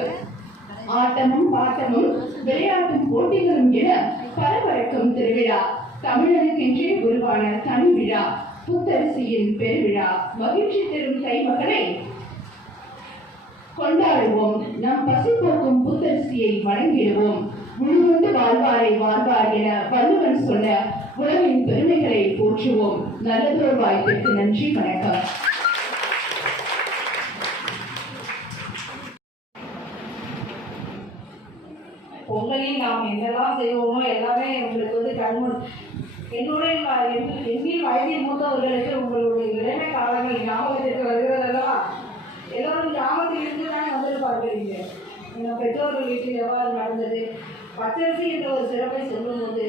ஆட்டமும் பாட்டமும் விளையாட்டும் போட்டிகளும் என பரபரக்கும் திருவிழா. தமிழனுக்கென்றே உருவான தனி விழா, புத்தரிசியின் பெருவிழா. மகிழ்ச்சி தரும் கைமகனை கொண்டாடுவோம். நம் பசி போக்கும் புத்தரிசியை வணங்கிடுவோம். முழுவந்து வாழ்வாரை வாழ்வார் என வள்ளுவன் சொன்ன உலகின் பெருமைகளை போற்றுவோம். நல்லதொரு வாய்ப்பிற்கு நன்றி, வணக்கம். பொங்கலில் நாம் என்னெல்லாம் செய்வோமோ எல்லாமே உங்களுக்கு வந்து கண்முன் என்னில் வயதில் மூத்தவர்களுக்கு உங்களுடைய இளமை காலங்கள் ஞாபகத்திற்கு வருகிறதெல்லாம் எல்லோரும் கிராமத்தில் இருந்து தானே வந்து பார்க்குறீங்க. எங்கள் பெற்றோர்கள் வீட்டில் எவ்வாறு நடந்தது, பச்சரிசி என்ற ஒரு சிறப்பை சொல்லும்போது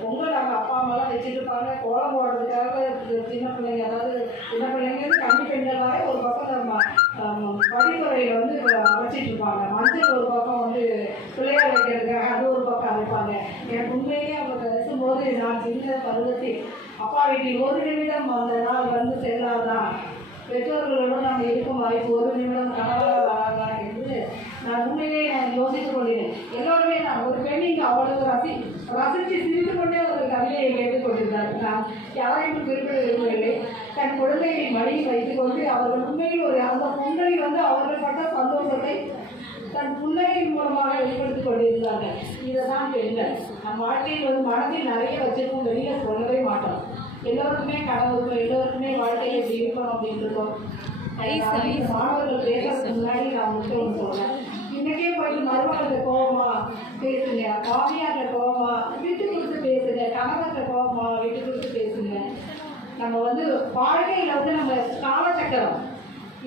பொங்கல் அவங்க அப்பா அம்மாலாம் வச்சுருப்பாங்க. கோலம் போடுறதுக்காக சின்ன பிள்ளைங்க, அதாவது சின்ன பிள்ளைங்க கன்னி பெண்களாக ஒரு பக்கம் படித்துறையில் வந்து அரைச்சிட்டு இருப்பாங்க. மஞ்சள் ஒரு பக்கம் வந்து பிள்ளையார் வைக்கிறதுக்காக அது ஒரு பக்கம் அரைப்பாங்க. எனக்கு உண்மையிலேயே அவங்க பேசும்போது நான் சின்ன பருவத்தில் அப்பா வீட்டில் ஒரு நிமிடம் அந்த நாள் வந்து செல்லாதான், பெற்றோர்களோடு நாம் இருக்கும் வாய்ப்பு ஒரு நிமிடம் கனவாக வராதா என்று நான் உண்மையிலே நான் யோசித்துக் கொண்டேன். எல்லோருமே நான் ஒரு பெண் இங்கே அவ்வளவு ரசித்து சிரித்து கொண்டே ஒரு கவிதையை கேட்டுக் கொண்டிருந்தார். நான் யாரையும் குறிப்பிட விரும்பவில்லை. தன் குழந்தையை மடியில் வைத்துக் கொண்டு அவர்கள் உண்மையில் ஒரு அந்த பொங்கலில் வந்து அவர்கள் பட்ட சந்தோஷத்தை தன் புன்னகையின் மூலமாக வெளிப்படுத்திக் கொண்டிருந்தார்கள். இதை தான் பெண்கள் நம் வாழ்க்கையில் வந்து மனதில் நிறைய வச்சிருக்கோம், வெளியில் சொல்லவே மாட்டோம். எல்லோருக்குமே கனவு, எல்லோருக்குமே வாழ்க்கையில் எப்படி இருக்கணும் அப்படின்னு இருக்கோம். மாணவர்கள் பேசுறதுக்கு முன்னாடி நான் மட்டும் ஒன்று சொல்றேன். இன்னைக்கே போயிட்டு மருமகள கோபமா பேசுங்க, மாமியார்ல கோபமா விட்டு கொடுத்து பேசுங்க, கணவர்கிட்ட கோபமா விட்டு கொடுத்து பேசுங்க. நம்ம வந்து வாழ்க்கையில் வந்து நம்ம காலச்சக்கரம்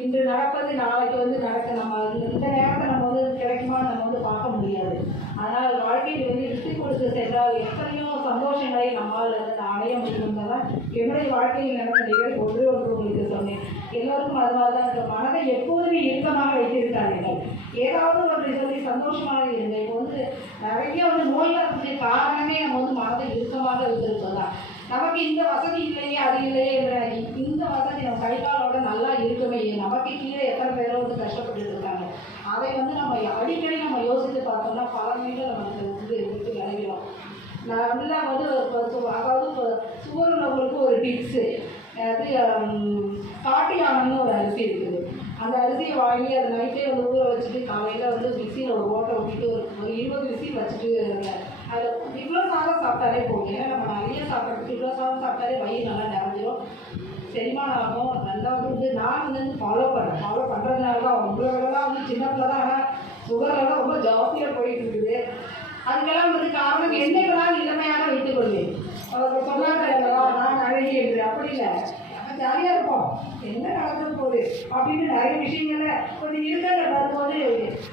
இன்று நடப்பது நாளைக்கு வந்து நடக்க நம்ம இந்த நேரத்தை நம்ம வந்து கிடைக்குமா நம்ம வந்து பார்க்க முடியாது. ஆனால் வாழ்க்கையில் வந்து விட்டு கொடுத்து சென்றால் எத்தனையோ சந்தோஷங்களை நம்மால் வந்து அடைய முடியும் தான் என்னுடைய வாழ்க்கையில் நடந்த நிகழ்வு ஒன்று உங்களுக்கு சொன்னேன். எல்லோருக்கும் அது மாதிரி தான் இந்த மனதை எப்போதுமே இறுக்கமாக வைத்திருக்கார்கள். ஏதாவது ஒன்றை சொல்லி சந்தோஷமாக இருங்க. இப்போ வந்து நிறைய வந்து நோய் வரக்கூடிய காரணமே நம்ம வந்து மனதை இறுக்கமாக வைத்திருப்பது தான். நமக்கு இந்த வசதி இல்லையே அது இல்லையே என்ற இந்த வசதி நம்ம கைகாலோட நல்லா இருக்குமே, நமக்கு கீழே எத்தனை பேரோ வந்து கஷ்டப்பட்டு இருக்காங்க. அதை வந்து நம்ம அடிக்கடி நம்ம யோசித்து பார்த்தோம்னா பல மீண்டும் நமக்கு வந்து விட்டு விளைவிடும். நல்லா வந்து அதாவது சுகர் உள்ளவங்களுக்கு ஒரு டிப்ஸு, அது காட்டியானன்னு ஒரு அரிசி இருக்குது. அந்த அரிசியை வாங்கி அதை நைட்டே வந்து ஊற வச்சுட்டு காலையில் வந்து மிக்சியில் ஒரு ஓட்டை ஊற்றிட்டு ஒரு 20 விசில் வச்சுட்டு அதில் இவ்வளோ சாதம் சாப்பிட்டாலே போகும். ஏன்னா நம்ம நிறைய சாப்பிட்றதுக்கு இவ்வளோ சாதம் சாப்பிட்டாலே வயிறு நல்லா நிறைஞ்சிடும், செரிமானம் ஆகும். நல்லா வந்து நான் வந்து ஃபாலோ பண்ணுறதுனால தான் உங்களோடலாம் வந்து சின்ன பிள்ளை தான், ஆனால் சுகரெல்லாம் ரொம்ப ஜாஸ்தியாக போயிட்டு இருக்குது. அதுக்கெல்லாம் வந்து காரணம் எண்ணெய்களால் இளமையாக வைத்துக் கொள்வேன். அவர்கள் சொன்னாங்க நான் அழகி என்று, அப்படி இல்லை, நம்ம ஜாலியாக இருப்போம், என்ன நடந்துட்டு போகுது அப்படின்னு நிறைய விஷயங்கள கொஞ்சம் இருக்கிறத வரும்போது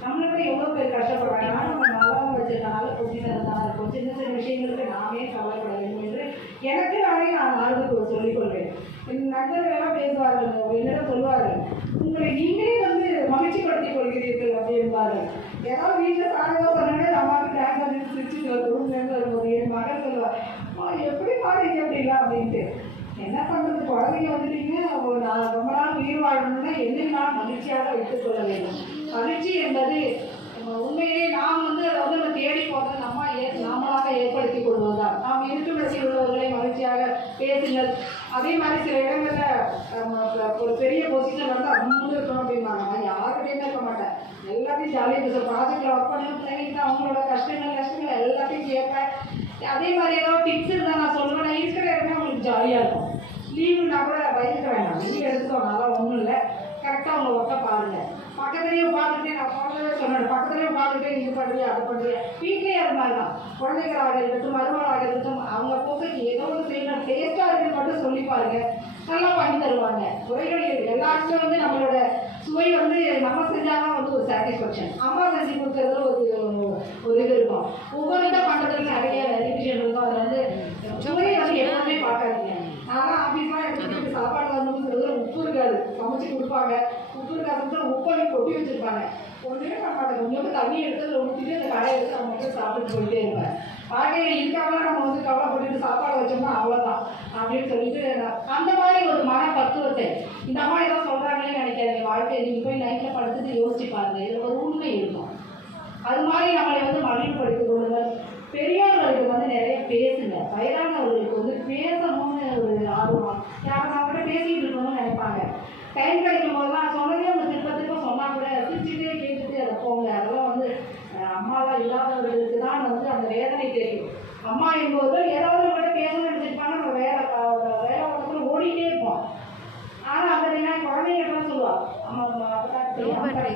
நம்மளுக்கு எவ்வளோ பேர் கஷ்டப்படுறாங்க. ஆனால் நம்ம நல்லா வச்சிருக்கனால கொஞ்சம் இருந்தால் இருக்கும். சின்ன சின்ன விஷயங்களுக்கு நாமே கவலைப்பட வேண்டும் என்று எனக்கு நான் ஆளுக்கு சொல்லிக்கொள்வேன். என் நண்பர்களெல்லாம் பேசுவார்கள், என்னிடம் சொல்லுவார்கள், உங்களை நீங்களே வந்து மகிழ்ச்சிப்படுத்திக் கொள்கிறீர்கள் அப்படின்பார்கள். ஏதாவது வீட்டில் சாதகம் சொன்னே அம்மாவுக்கு டேங்க் வந்து சிரிச்சுட்டு வரும்போது என் மகள் சொல்லுவாள், எப்படி பாருங்க அப்படிங்களா அப்படின்ட்டு. என்ன பண்ணுறது, குழந்தைங்க வந்துட்டீங்க, ரொம்ப நாள் உயிர் வாழணும்னா எதிர்நாள் மகிழ்ச்சியாக வைத்துக் கொள்ள வேண்டும். மகிழ்ச்சி என்பது உண்மையிலே நாம் வந்து அதை வந்து நம்ம தேடி போகிறது நாமளாக ஏற்படுத்தி கொள்வதுதான். நாம் இருக்கும் இடத்தில் உள்ளவர்களை மகிழ்ச்சியாக பேசுங்கள். அதே மாதிரி சில இடங்களில் ஒரு பெரிய பொசிஷன் வந்து அவங்க இருக்கணும் அப்படின்பாங்க. நான் யாருக்கிட்டையுமே இருக்க மாட்டேன், எல்லாத்தையும் ஜாலியாக பேச ப்ராஜெக்டில் ஒர்க் பண்ணி பிள்ளைங்களுக்கு அவங்களோட கஷ்டங்கள் எல்லாத்தையும் கேட்பேன். அதே மாதிரி ஏதாவது டிப்ஸ் இருந்தால் நான் சொல்லுவேன். நான் இருக்கிற இடமே அவங்களுக்கு ஜாலியாக இருக்கும். லீவுனா கூட பயந்துக்க வேண்டாம், லீவ் எடுத்துக்கோங்க, அதெல்லாம் ஒன்றும் இல்லை, கரெக்டாக அவங்க ஒர்க்கை பாருங்கள். பக்கத்துலேயே உட்காந்துட்டு நான் போனதே சொன்னேன், பக்கத்துலேயே உட்காந்துட்டு இது பண்ணுறியா அது பண்ணுறியா, வீட்லேயே இருந்தாங்க தான் குழந்தைகளாக இருக்கட்டும் மருமகளாக இருக்கட்டும் அவங்க போக்கு ஏதோ ஒரு செய்யணும், டேஸ்ட்டாக இருக்குன்னு மட்டும் சொல்லி பாருங்க, நல்லா பண்ணி தருவாங்க. குறைகள் எல்லாருக்குமே வந்து நம்மளோட சுவை வந்து நம்ம செஞ்சாலும் வந்து ஒரு சாட்டிஸ்ஃபேக்ஷன், அம்மா செஞ்சு கொடுக்கறதுல ஒரு இது இருக்கும். ஒவ்வொருத்தா பண்ணுறதுக்கு நிறைய ரிவிஷன் இருக்கும். அதில் வந்து சுவையை வந்து எல்லாமே பார்க்காதீங்க. ஆனால் ஆஃபீஸ்லாம் எடுத்துக்கிட்டு சாப்பாடு வரணுங்கிறது உப்பு இருக்காது, சமைச்சு கொடுப்பாங்க, உப்பு இருக்காதுன்னு உப்பை கொட்டி வச்சுருப்பாங்க. ஒன்றுமே பண்ண மாட்டேன், கொஞ்சம் தண்ணி எடுத்து ஊற்றிட்டு அந்த கடையை எடுத்து நம்ம வந்து சாப்பிட்டு போயிட்டே இருப்பேன். வாழ்க்கையில் இருக்காமல் நம்ம வந்து கவலைப்பட்டுட்டு சாப்பாடு வச்சோம்னா அவ்வளோதான் அப்படின்னு சொல்லிட்டு அந்த மாதிரி ஒரு மன பக்குவத்தை இந்த அம்மா ஏதோ சொல்கிறாங்களே நினைக்காதீங்க. வாழ்க்கையை நீங்கள் போய் நைட்டில் படுத்துட்டு அது மாதிரி நம்மளை வந்து மகிழ்ப்படுத்திக் கொள்ளுங்கள். பெரியோர்களுக்கு வந்து நிறைய பேசுங்க. வயதானவர்களுக்கு வந்து பேசணும்னு ஒரு ஆர்வம், யாரும் நம்மகிட்ட பேசிட்டு இருக்கணும்னு நினைப்பாங்க. டைம் கிடைக்கும் போதெல்லாம் சொன்னதே அவங்க திருப்ப திருப்ப சொன்னால் கூட சிரிச்சுட்டே கேட்டுட்டு அதை போங்க. அதெல்லாம் வந்து அம்மாலாம் இல்லாதவர்களுக்கு தான் வந்து அந்த வேதனை தெரியும். அம்மா என்பவர்கள் ஏதாவது நம்மகிட்ட பேசணும்னு நினைச்சிருப்பாங்க, நம்ம வேலை உலகத்தில் ஓடிட்டே இருப்போம். ஆனால் அந்த நான் குழந்தைங்க சொல்லுவாள், அம்மா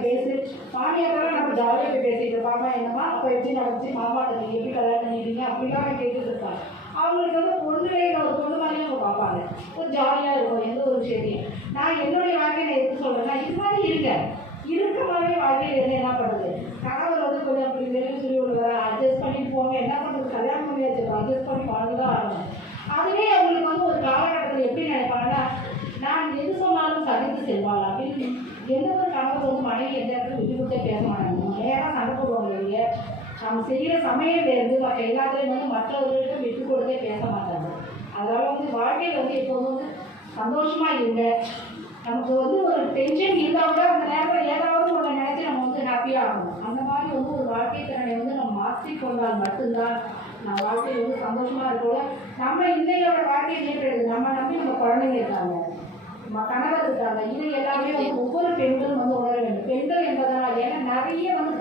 பேசு மாமியாரெல்லாம் நம்ம ஜாலியாக போய் பேசிட்டு பாப்பா என்னம்மா அப்போ எப்படி நடந்துச்சு, மாமாட்ட நீங்கள் எப்படி கல்யாணம் பண்ணிடுறீங்க அப்படிலாம் கேட்டுட்டு இருப்பாங்க. அவங்களுக்கு வந்து பொண்ணுலே ஒரு பொண்ணு மாதிரியும் அவங்க பார்ப்பாங்க. ஒரு ஜாலியாக இருக்கும் எந்த ஒரு விஷயத்தையும். நான் என்னுடைய வாழ்க்கையை எதுக்கு சொல்கிறேன்னா, இது மாதிரி இருக்க மாதிரி வாழ்க்கையில் இருந்து என்ன பண்ணுறது, கணவர் வந்து கொஞ்சம் அப்படி வெளியே சொல்லி விடுவார், அட்ஜஸ்ட் பண்ணிட்டு போங்க, என்ன பண்ணுறது, கல்யாணம் பண்ணி வச்சுருக்கோம், அட்ஜஸ்ட் பண்ணி வாழ்ந்து தான் ஆகணும். அதுவே அவங்களுக்கு வந்து ஒரு காலகட்டத்தில் எப்படி நினைப்பாங்கன்னா, நான் எது சொன்னாலும் சகித்து செல்வாள் அப்படின்னு. எந்த ஒரு கணவர் வந்து மனைவி எந்த இடத்துல விட்டு கொடுத்தே பேச மாட்டாங்க, நேராக சண்டை போடுவாங்க. இல்லையே நம்ம செய்கிற சமையலேருந்து மற்ற எல்லாத்துலேயும் வந்து மற்றவர்கள்ட்ட விட்டு கொடுத்தே பேச மாட்டாங்க. அதனால் வந்து வாழ்க்கையில் வந்து எப்போதும் வந்து சந்தோஷமாக இருங்க. நமக்கு வந்து ஒரு டென்ஷன் இருந்தால் கூட அந்த நேரத்தில் ஏதாவது ஒன்று நினைச்சு நம்ம வந்து ஹாப்பியாக ஆகணும். அந்த மாதிரி வந்து ஒரு வாழ்க்கை திறனை வந்து நம்ம மாற்றிக்கொண்டால் மட்டும்தான் நம்ம வாழ்க்கையில் வந்து சந்தோஷமாக இருக்கோம். நம்ம இன்னையோட வாழ்க்கையை நேற்று நம்ம நம்பி நம்ம குழந்தைங்க இருக்காங்க, நம்ம கணவர் இருக்காங்க. இது எல்லாமே வந்து ஒவ்வொரு பெண்களும் வந்து உணர வேண்டும். பெண்கள் என்பதனால் ஏன்னா நிறைய வந்து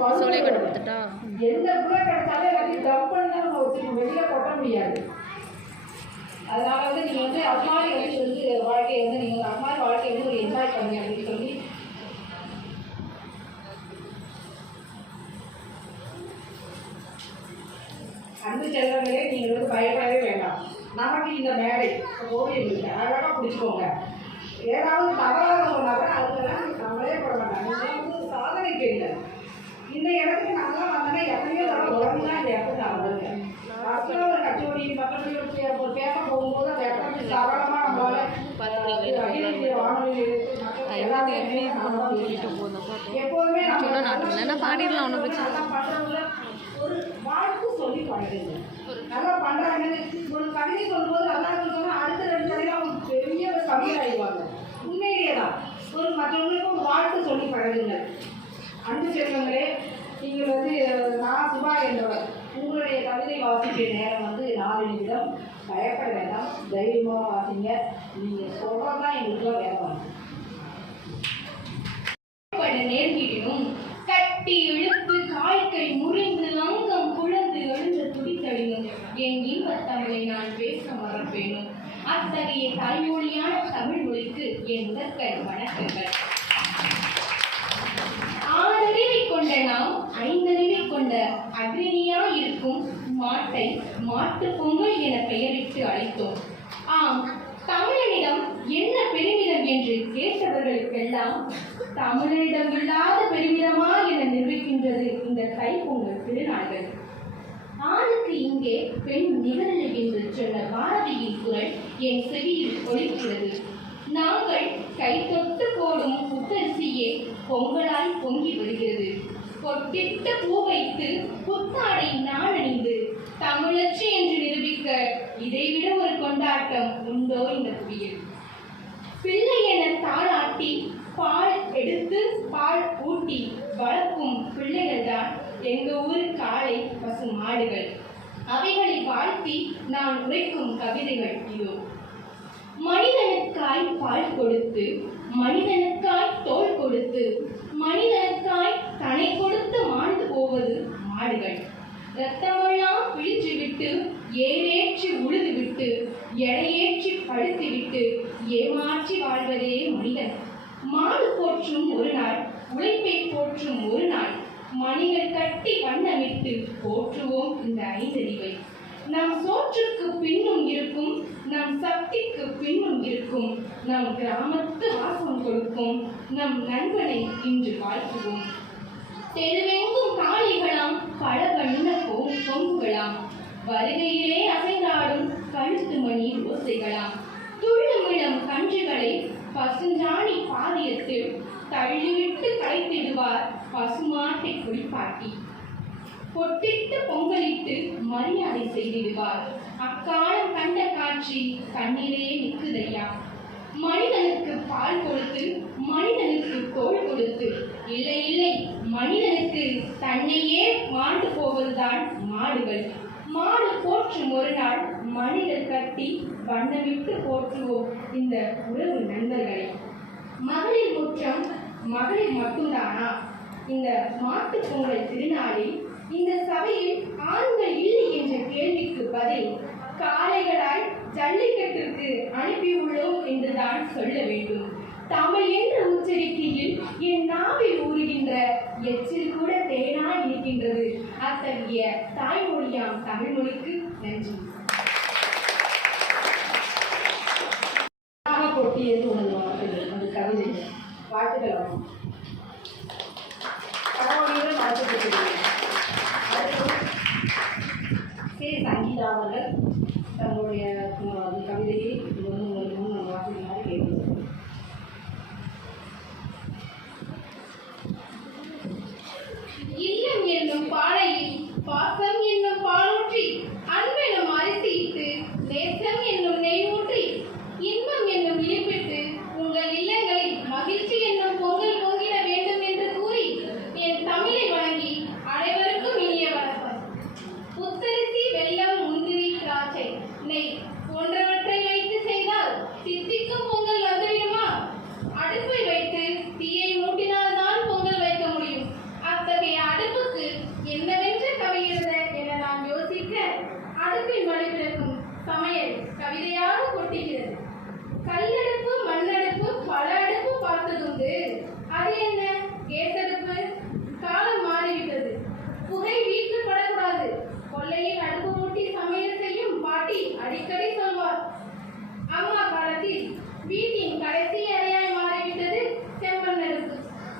எந்த கூட கிடைச்சாலும் எல்லாத்தையும் டப் பண்ணி தான் நம்ம வச்சுக்கணும், வெளியில் கொட்ட முடியாது. அதனால வந்து நீங்கள் வந்து அது மாதிரி வந்து வாழ்க்கையை வந்து நீங்கள் அது மாதிரி வாழ்க்கையை வந்து ஒரு என்ஜாய் பண்ணுங்க அப்படின்னு சொல்லி அன்பு செல்வங்களே, நீங்கள் வந்து பயப்படவே வேண்டாம். நமக்கு இந்த மேடை ஓவியம் இருக்கு, அழகாக பிடிச்சிக்கோங்க. ஏதாவது தவறாக சொன்னா கூட அதுக்கெல்லாம் நம்மளே போட மாட்டாங்க. நீங்கள் வந்து சாதனை கேட்க இந்த இடத்துக்கு நல்லா வந்தோன்னா எத்தனையோ தடவை உடம்பு தான் இந்த இடத்துக்கு நான் வந்திருக்கேன். ஃபஸ்ட்டில் ஒரு கச்சோடி பக்கத்துலேயே ஒரு பேச போகும்போது அந்த இடத்துல சரளமாக நம்மளால வானொலி எல்லாத்தையுமே எப்போதுமே நம்ம பாடிடலாம். ஒன்றும் நல்லா பண்ணுறவங்கள ஒரு வாழ்த்து சொல்லி பழகுங்க. நல்லா பண்ணுறாங்கன்னு ஒரு கவிதை சொல்லும்போது நல்லா இருக்குன்னு அடுத்த 2 தடவை அவங்க பெரிய ஒரு கவிதை ஆயிடுவாங்க. உண்மையிலேயே தான் ஒரு மற்றவங்களுக்கும் ஒரு வாழ்த்து சொல்லி பழகுங்க. அன்பு செல்வங்களே, நீங்கள் வந்து நான் சுபா என்பவர். உங்களுடைய கவிதை வாசிக்கிற நேரம் வந்து 4 நிமிடம். பயப்பட வேண்டாம், தைரியமாக வாசிங்க. நீங்கள் சொல்கிறதான் எங்களுக்குலாம் வேணும். நேர்கிடும் கட்டி இழுத்து காய்கை முறிந்து அங்கம் குழந்து எழுந்து துடித்தழியும் என் இன்பத் தமிழை நான் பேச மறப்பேனும். அத்தகைய தாய்மொழியான தமிழ் மொழிக்கு என் முதற்கண் வணக்கங்கள். 6 அறிவை கொண்ட நாம் 5 அறிவை கொண்ட அக்னியா இருக்கும் மாட்டை மாட்டு பொங்கல் என பெயரிட்டு அழைத்தோம். ஆம், தமிழனிடம் என்ன பெருமிதம் என்று கேட்டவர்களுக்கெல்லாம் தமிழனிடம் இல்லாத பெருமிதமா என நிரூபிக்கின்றது இந்த தைப்பொங்கல் திருநாள்கள். ஆணுக்கு இங்கே பெண் நிகரில்லை என்று சொன்ன பாரதியின் குரல் என் செவியில் ஒலிக்கிறது. நாங்கள் கை தொட்டு போடும் புத்தரிசியே பொங்கலாய் பொங்கி வருகிறது. பொட்டிட்ட பூ வைத்து புத்தாடை நான் அணிந்து தமிழச்சி என்று நிரூபிக்க இதைவிட ஒரு கொண்டாட்டம் உண்டோ இந்த புவியில்? பிள்ளை என தாளாட்டி பால் எடுத்து பால் ஊட்டி வளர்க்கும் பிள்ளைகள் தான் எங்க ஊர் காளை பசு மாடுகள். அவைகளை வாழ்த்தி நான் உரைக்கும் கவிதைகள் இதோ. மனிதனுக்காய் பால் கொடுத்து மனிதனுக்காய் தோல் கொடுத்து மனிதனுக்காய் தனை கொடுத்து மாண்டு போவது மாடுகள். இரத்தமெல்லாம் பிழிச்சுவிட்டு ஏறேற்றி உழுதுவிட்டு எடையேற்றி படுத்திவிட்டு ஏமாற்றி வாழ்வதே மனிதன். மாடு போற்றும் ஒரு நாள், உழைப்பை போற்றும் ஒரு நாள், மணிகள் கட்டி வண்ணமிட்டு போற்றுவோம் இந்த 5 அறிவை. நம் சோற்றுக்கு பின்னும் இருக்கும், நம் சக்திக்கு பின்னும் இருக்கும், நம் கிராமத்து வாசம் கொடுக்கும் நம் நண்பனை இன்று வாழ்த்துவோம். தெருவெங்கும் காளிகளாம், பல வண்ண கொம்புகளாம், வருகையிலே அசைந்தாடும் கழுத்து மணி ஓசைகளாம், துள்ளுமிடம் கன்றுகளை பசுஞ்சாணி பாதியத்தில் தள்ளிவிட்டு களைத்திடுவார் பசுமாட்டை குளிப்பாட்டி. பொட்டிட்டு பொங்கலிட்டு மரியாதை செய்திடுவார். அக்காலம் கண்ட காட்சி கண்ணிலே நிற்குதையா. மனிதனுக்கு பால் கொடுத்து மனிதனுக்கு தோள் கொடுத்து, இல்லை இல்லை, மனிதனுக்கு தன்னையே மாண்டு போவதுதான் மாடுகள். மாடு போற்றும் ஒரு நாள் மனிதர் கட்டி வண்ணமிட்டு போற்றுவோம் இந்த உறவு நண்பர்களை. மகளிர் குற்றம் மகளிர் மட்டும்தானா? இந்த மாட்டுப் பொங்கல் திருநாளில் இந்த சபையில் ஆண்கள் இல்லை என்ற கேள்விக்கு பதில் காளைகளாய் ஜல்லிக்கட்டிற்கு அனுப்பியுள்ளோம் என்றுதான் சொல்ல வேண்டும். தமிழ் என்ற உச்சரிக்கையில் என் நாவில் ஊறுகின்ற எச்சில் கூட தேனாய் இருக்கின்றது. அத்தகைய தாய்மொழியாம் தமிழ்மொழிக்கு நன்றி. கொட்டியது உனது வார்த்தைகள், அது கவிதை வாழ்த்துக்கள் ஆகும். கடவுளையும் வாழ்த்துக்கள். சங்கீதா அவர்கள் தங்களுடைய கவிதையை உங்களுக்கு முன் வாசிக்குமாறு கேட்கிறோம். இல்லம் என்னும் பானையில் பாசம் என்னும் பாலூற்றி, அன்பெனும் அரிசியிட்டு நேசம் என்னும் நெய் ஊற்றி, இன்பம் என்னும் இனிப்பிட்டு உங்கள் இல்லங்களில் மகிழ்ச்சி என்னும் பொங்கல் பொங்கிட வேண்டும் என்று கூறி என் தமிழை வணங்கி அனைவருக்கும் இனிய வணக்கம். புத்தரிசி, வெல்லம், முந்திரி, திராட்சை, நெய் போன்றவற்றை வைத்து செய்தால் சித்திக்கும் பொங்கல் வந்துவிடுமா? அடுப்பை வைத்து தீயை மூட்டினால்தான் பொங்கல் வைக்க முடியும். அத்தகைய அடுப்புக்கு என்னவென்று கவிகிறது என நான் யோசிக்க, அடுப்பின் வழிபிறக்கும் சமையல் கவிதையாக கொட்டுகிறது. கல்லடுப்பு, மண்ணடுப்பு, பல அடுப்பு பார்த்ததுண்டு. அது என்ன? கேஸ் அடுப்பு. காலம் மாறிவிட்டது. புகை வீட்டில் படக்கூடாது. கொல்லையில் அடுப்பு மூட்டி சமையல் செய்யும் பாட்டி அடிக்கடி சொல்வார். அம்மா காலத்தில் வீட்டின் கடைசி அறையாய் மாறிவிட்டது செம்மண் அடுப்பு.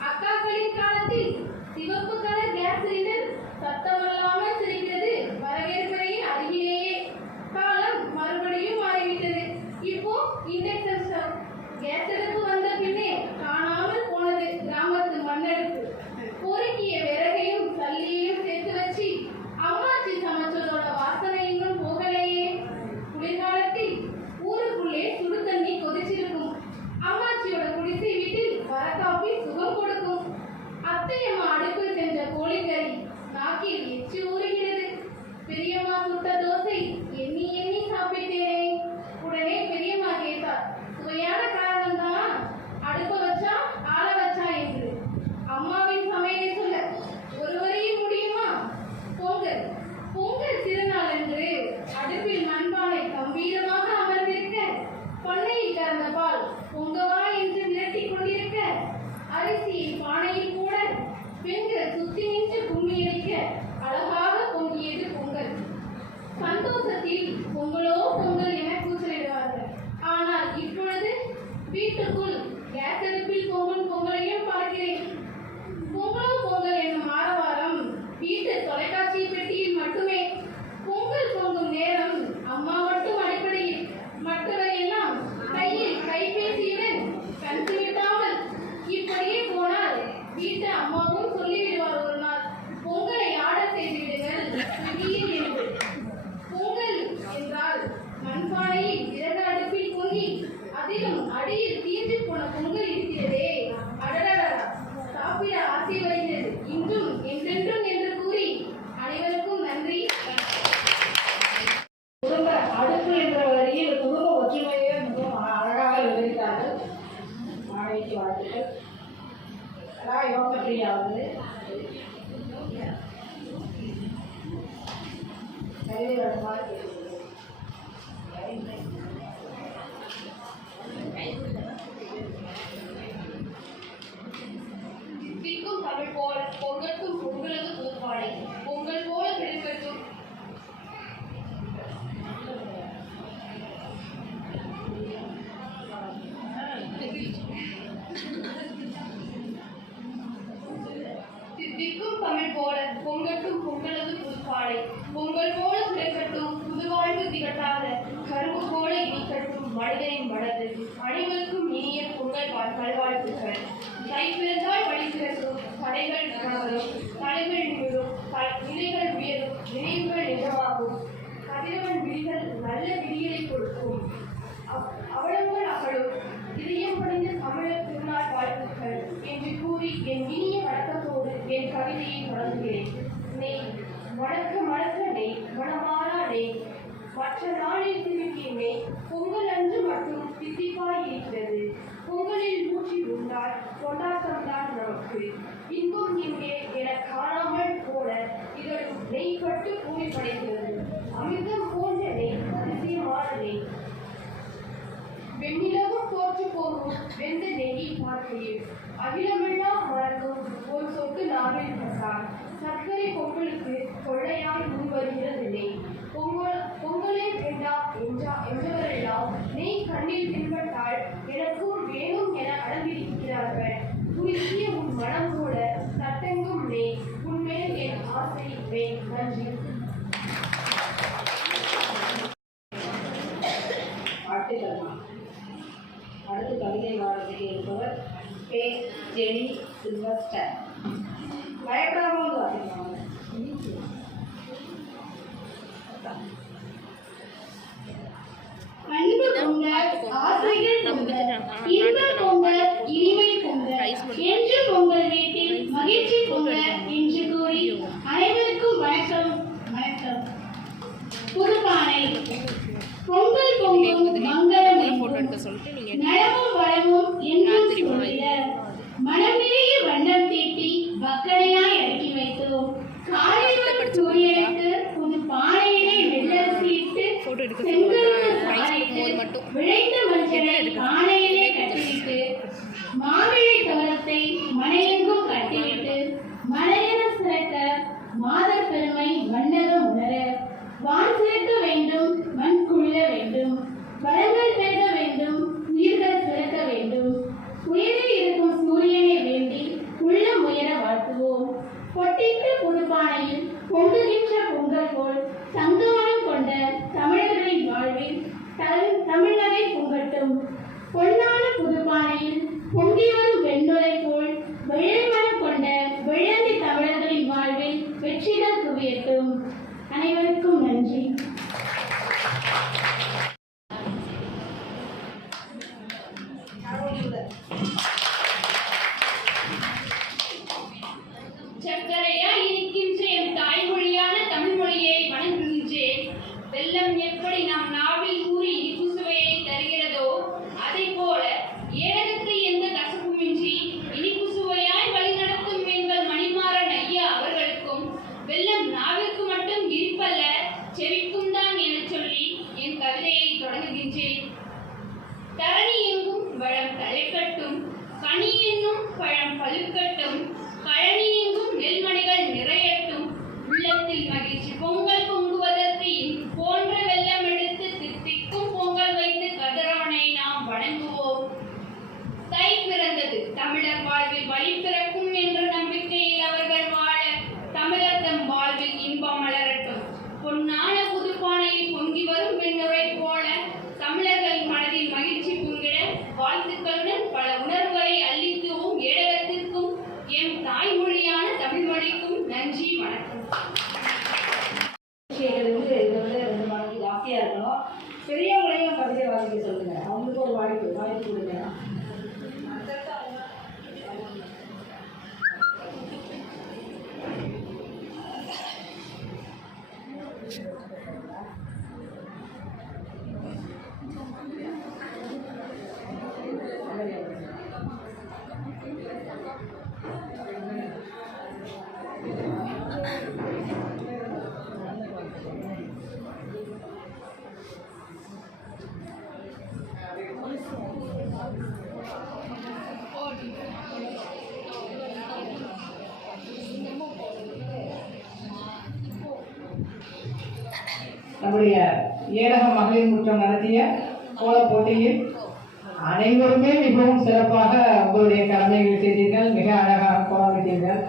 அக்காக்களின் காலத்தில் சிவப்பு கலர் கேஸ் சிலிண்டர் சத்தமில்லாமல் சிரிக்கிறது வரவேற்பறையின் அருகிலேயே. காலம் மறுபடியும் மாறிவிட்டது. இப்போ இண்டக்ஷன் ஸ்டவ். கேஸ் அடுப்பு வந்த பின்னே காணாமல் போனது கிராமத்து மண்ணடுப்பு. பொறுக்கிய விறகையும் சல்லியையும் சேர்த்து வச்சு அம்மாச்சி சமைச்சதோட வாசனை இன்னும் போகலையே. குளிர்காலத்தில் ஊருக்குள்ளே சுடு தண்ணி கொதிச்சிருக்கும். அம்மாச்சியோட குடிசை வீட்டில் வர காப்பி சுகம் கொடுக்கும். அத்தையம்மா அடுப்பில் செஞ்ச கோழிக்கறி நாக்கில் எச்சி ஊறுகிறது. பெரியம்மா சுட்ட தோசை எண்ணி எண்ணி சாப்பிட்டேனே. உடனே பெரியம்மா கேட்டார், சுவையான காரணம் தான், அடுப்ப வச்சா ஆள வச்சா என்று. அம்மாவின் சமையலை சொல்ல ஒரு வரையும் முடியுமா? பொங்கல் பொங்கல் திருநாள் என்று அடுப்பில் மண்பானை கம்பீரமாக அமர்ந்திருக்க, பண்ணையில் கறந்த பால் பொங்கவா என்று விரட்டி கொண்டிருக்க, அரிசியை பானையில் கூட பெண்கள் சுத்தி நின்று கும்மி அடிக்க அழகாக பொங்கியது பொங்கல். சந்தோஷத்தில் பொங்கலோ பொங்கல் என கூச்சலிடுவார்கள். ஆனால் இப்பொழுது வீட்டுக்குள் கேஸ் அடுப்பில் பொங்கும் பொங்கலையும் பார்க்கிறேன். பொங்கலோ பொங்கல் என்னும் ஆரவாரம் வீட்டு தொலைக்காட்சி பெட்டியில் மட்டுமே. பொங்கல் பொங்கும் நேரம் அம்மா மட்டும் அடிப்படையில், மற்றவர் எல்லாம் கையில் கைபேசியுடன் கண் சிமிட்டாமல். இப்படியே போனால் வீட்டு அம்மாவும் சொல்லிவிடுவார் ஒரு நாள், பொங்கலை ஆர்டர் செய்து விடுங்கள் ஸ்விக்கியில் என்று. பொங்கல் என்றால் மண்பானையில் விறகு அடுப்பில் பொங்கி அதிலும் அடியில் தீர்ந்து போன பொங்கல் இருக்கிறதே, அடடடா, சாப்பிட ஆசை வருகிறது இன்றும் என்றென்றும் என்று கூறி அனைவருக்கும் நன்றி. குடும்ப அடுப்பு என்ற வரியில் குடும்ப ஒற்றுமையை மிகவும் அழகாக விவரித்தார்கள். மாணவிக்கு வாழ்த்துக்கள். யோகப்பிரியா வந்து கவிதை வருமாறு கேட்கிறேன். திக்கும் தமிழ் போல பொங்கலுக்கும் பொங்கலது பூப்பாடை, பொங்கல் போல பெருக்கட்டும். திக்கும் தமிழ் போல பொங்கட்டும் பொங்கலது பூப்பாடை, பொங்கல் போல பிறக்கட்டும் புதுவாழ்வு திகட்டாத கரும்பு போல இனிக்கட்டும் மனிதனின் மனது. அனைவருக்கும் இனிய பொங்கல் நல்வாழ்த்துக்கள். கை பிறந்தால் வழி பிறக்கும், தடைகள் நகரும், தலைகள் நிமிரும், நிலைகள் உயரும், நினைவுகள் நிஜமாகும். கதிரவன் விழிகள் நல்ல விடியலை கொடுக்கும், அவலங்கள் அகலும், மற்ற நாளில் திருப்பியுமே பொங்கல் அன்று மட்டும் தித்திப்பாய் இருக்கிறது. பொங்கலில் ஊற்றி உண்டால் கொண்டாட்டம்தான் நமக்கு. இன்பம் இங்கே என காணாமல் போல இதழ் நெய் பட்டு கூலி படைகிறது. அமிர்தம் போன்ற நெய், அதிசயமான நெய். வெண்ணிலவும் தோற்று போகும் வெந்த நெய்யை பார்க்கையில் அகிலமெல்லாம் மறக்கும் ஒரு சொட்டு நாவில் பட்டால் சர்க்கரை பொங்கலுக்கு கொள்ளையாய் முன் வருகிறது நெய். பொங்கலே வேண்டாம் என்றவரெல்லாம் நெய் கண்ணில் பின்பற்றால் எனக்கும் வேணும் என அடம்பிடிக்கிறார்கள். குறுகிய உன் மனம் கூட தட்டெங்கும் நெய், உன்மேல் என் ஆசை நெய். நன்றி. அடுத்து கவிதை பாடத்துக்கு இருப்பவர் பே. Jenny Sylvester. பயப்படாமல் வாசிப்பாங்க. அன்பு பொங்க, ஆசைகள் பொங்க, இன்ப பொங்க, இனிமை பொங்க, என்று பொங்கல் வீட்டில் மகிழ்ச்சி பொங்க என்று கூறி அனைவருக்கும் வணக்கம். வணக்கம். புதுப்பானை. பொங்கல் பொங்கும் மங்களம் நலமும் வளமும் என்றும் சொல்லிட மனம் நிறைய வண்ணம் தீட்டி வக்கனையாய் அடுக்கி வைத்தோம். காலையில் சூரியனுக்கு புது பானையினை வெள்ளரிசிட்டு விளைந்த மஞ்சளை பானையிலே கட்டிவிட்டு மாவிளை தோரத்தை மனையெங்கும் கட்டிவிட்டு மலையென சிறக்க மாதர் பெருமை மன்னகம் உணர வான் சேர்க்க வேண்டும், மண் குளிர வேண்டும், வளங்கள் பெருக வேண்டும், உயிர்கள் பிறக்க வேண்டும். உயிரில் இருக்கும் சூரியனை வேண்டி உள்ளம் உயர வாழ்த்துவோம். பொட்டிட்டு புதுப்பானையில் பொங்குகின்ற பொங்கல் போல் சங்கமனம் கொண்ட தமிழர்களின் வாழ்வில் தமிழரை பொங்கட்டும். பொன்னான புதுப்பானையில் பொங்கி வரும் வெண்ணுரை போல் வெள்ளைமனம் கொண்ட வெள்ளந்தி தமிழர்களின் வாழ்வில் வெற்றிகள் குவியட்டும். அனைவருக்கும் நன்றி. சர்க்கரையாய் இருக்கின்ற என் தாய்மொழியான தமிழ் மொழியை வணங்குகின்றேன். வெள்ளம் எப்படி நம் நாவில் கூறி இனிப்பு சுவையை தருகிறதோ அதை போல ஏழகத்தை எந்த கசப்புமின்றி இனிப்பு சுவையாய் வழிநடத்தும் எங்கள் மணிமாறன் ஐயா அவர்களுக்கும் வெள்ளம் நாவிற்கு மட்டும் இருப்பல்ல செவிக்கும் தான் என சொல்லி என் கவிதையை தொடங்குகின்றேன். தரணி எங்கும் வளம் தழைக்கட்டும், கனி என்னும் பழம் பழுக்கட்டும், கழனி எங்கும் நெல்மணிகள் நிறையட்டும், உள்ளத்தில் மகிழ்ச்சி பொங்கல் பொங்குவதற்கு போன்ற வெள்ளம் எடுத்து தித்திக்கும் பொங்கல் வைத்து கதிரவனை நாம் வணங்குவோம். தை பிறந்தது தமிழர் வாழ்வில் வழி பிறக்கும் என்ற நம்பிக்கையில் அவர்கள் வாழ தமிழர் தம் வாழ்வில் இன்பம் மலரட்டும். பொன்னான புதுப்பானையில் பொங்கி வரும் வெண்ணுரை போல தமிழர்கள் மனதில் மகிழ்ச்சி பொங்கிட வாழ்த்துக்களுடன் பல உணர்வுகளை அளித்துவோம். ஏழகத்திற்கும் எம் தாய்மொழியான தமிழ் மொழிக்கும் நன்றி. வணக்கம். ரெண்டு மணிக்கு ஜாஸ்தியா இருக்கணும். பெரியவங்களையும் கவிதை வாசிக்க சொல்லுங்க. அவங்களுக்கு ஒரு வாய்ப்பு கொடுங்க. நம்முடைய ஏழக மகளிர் முற்றம் நடத்திய கோல போட்டியில் அனைவருமே மிகவும் சிறப்பாக உங்களுடைய கடமைகளை செய்தீர்கள். மிக அழகாக கோலமிட்டீர்கள்.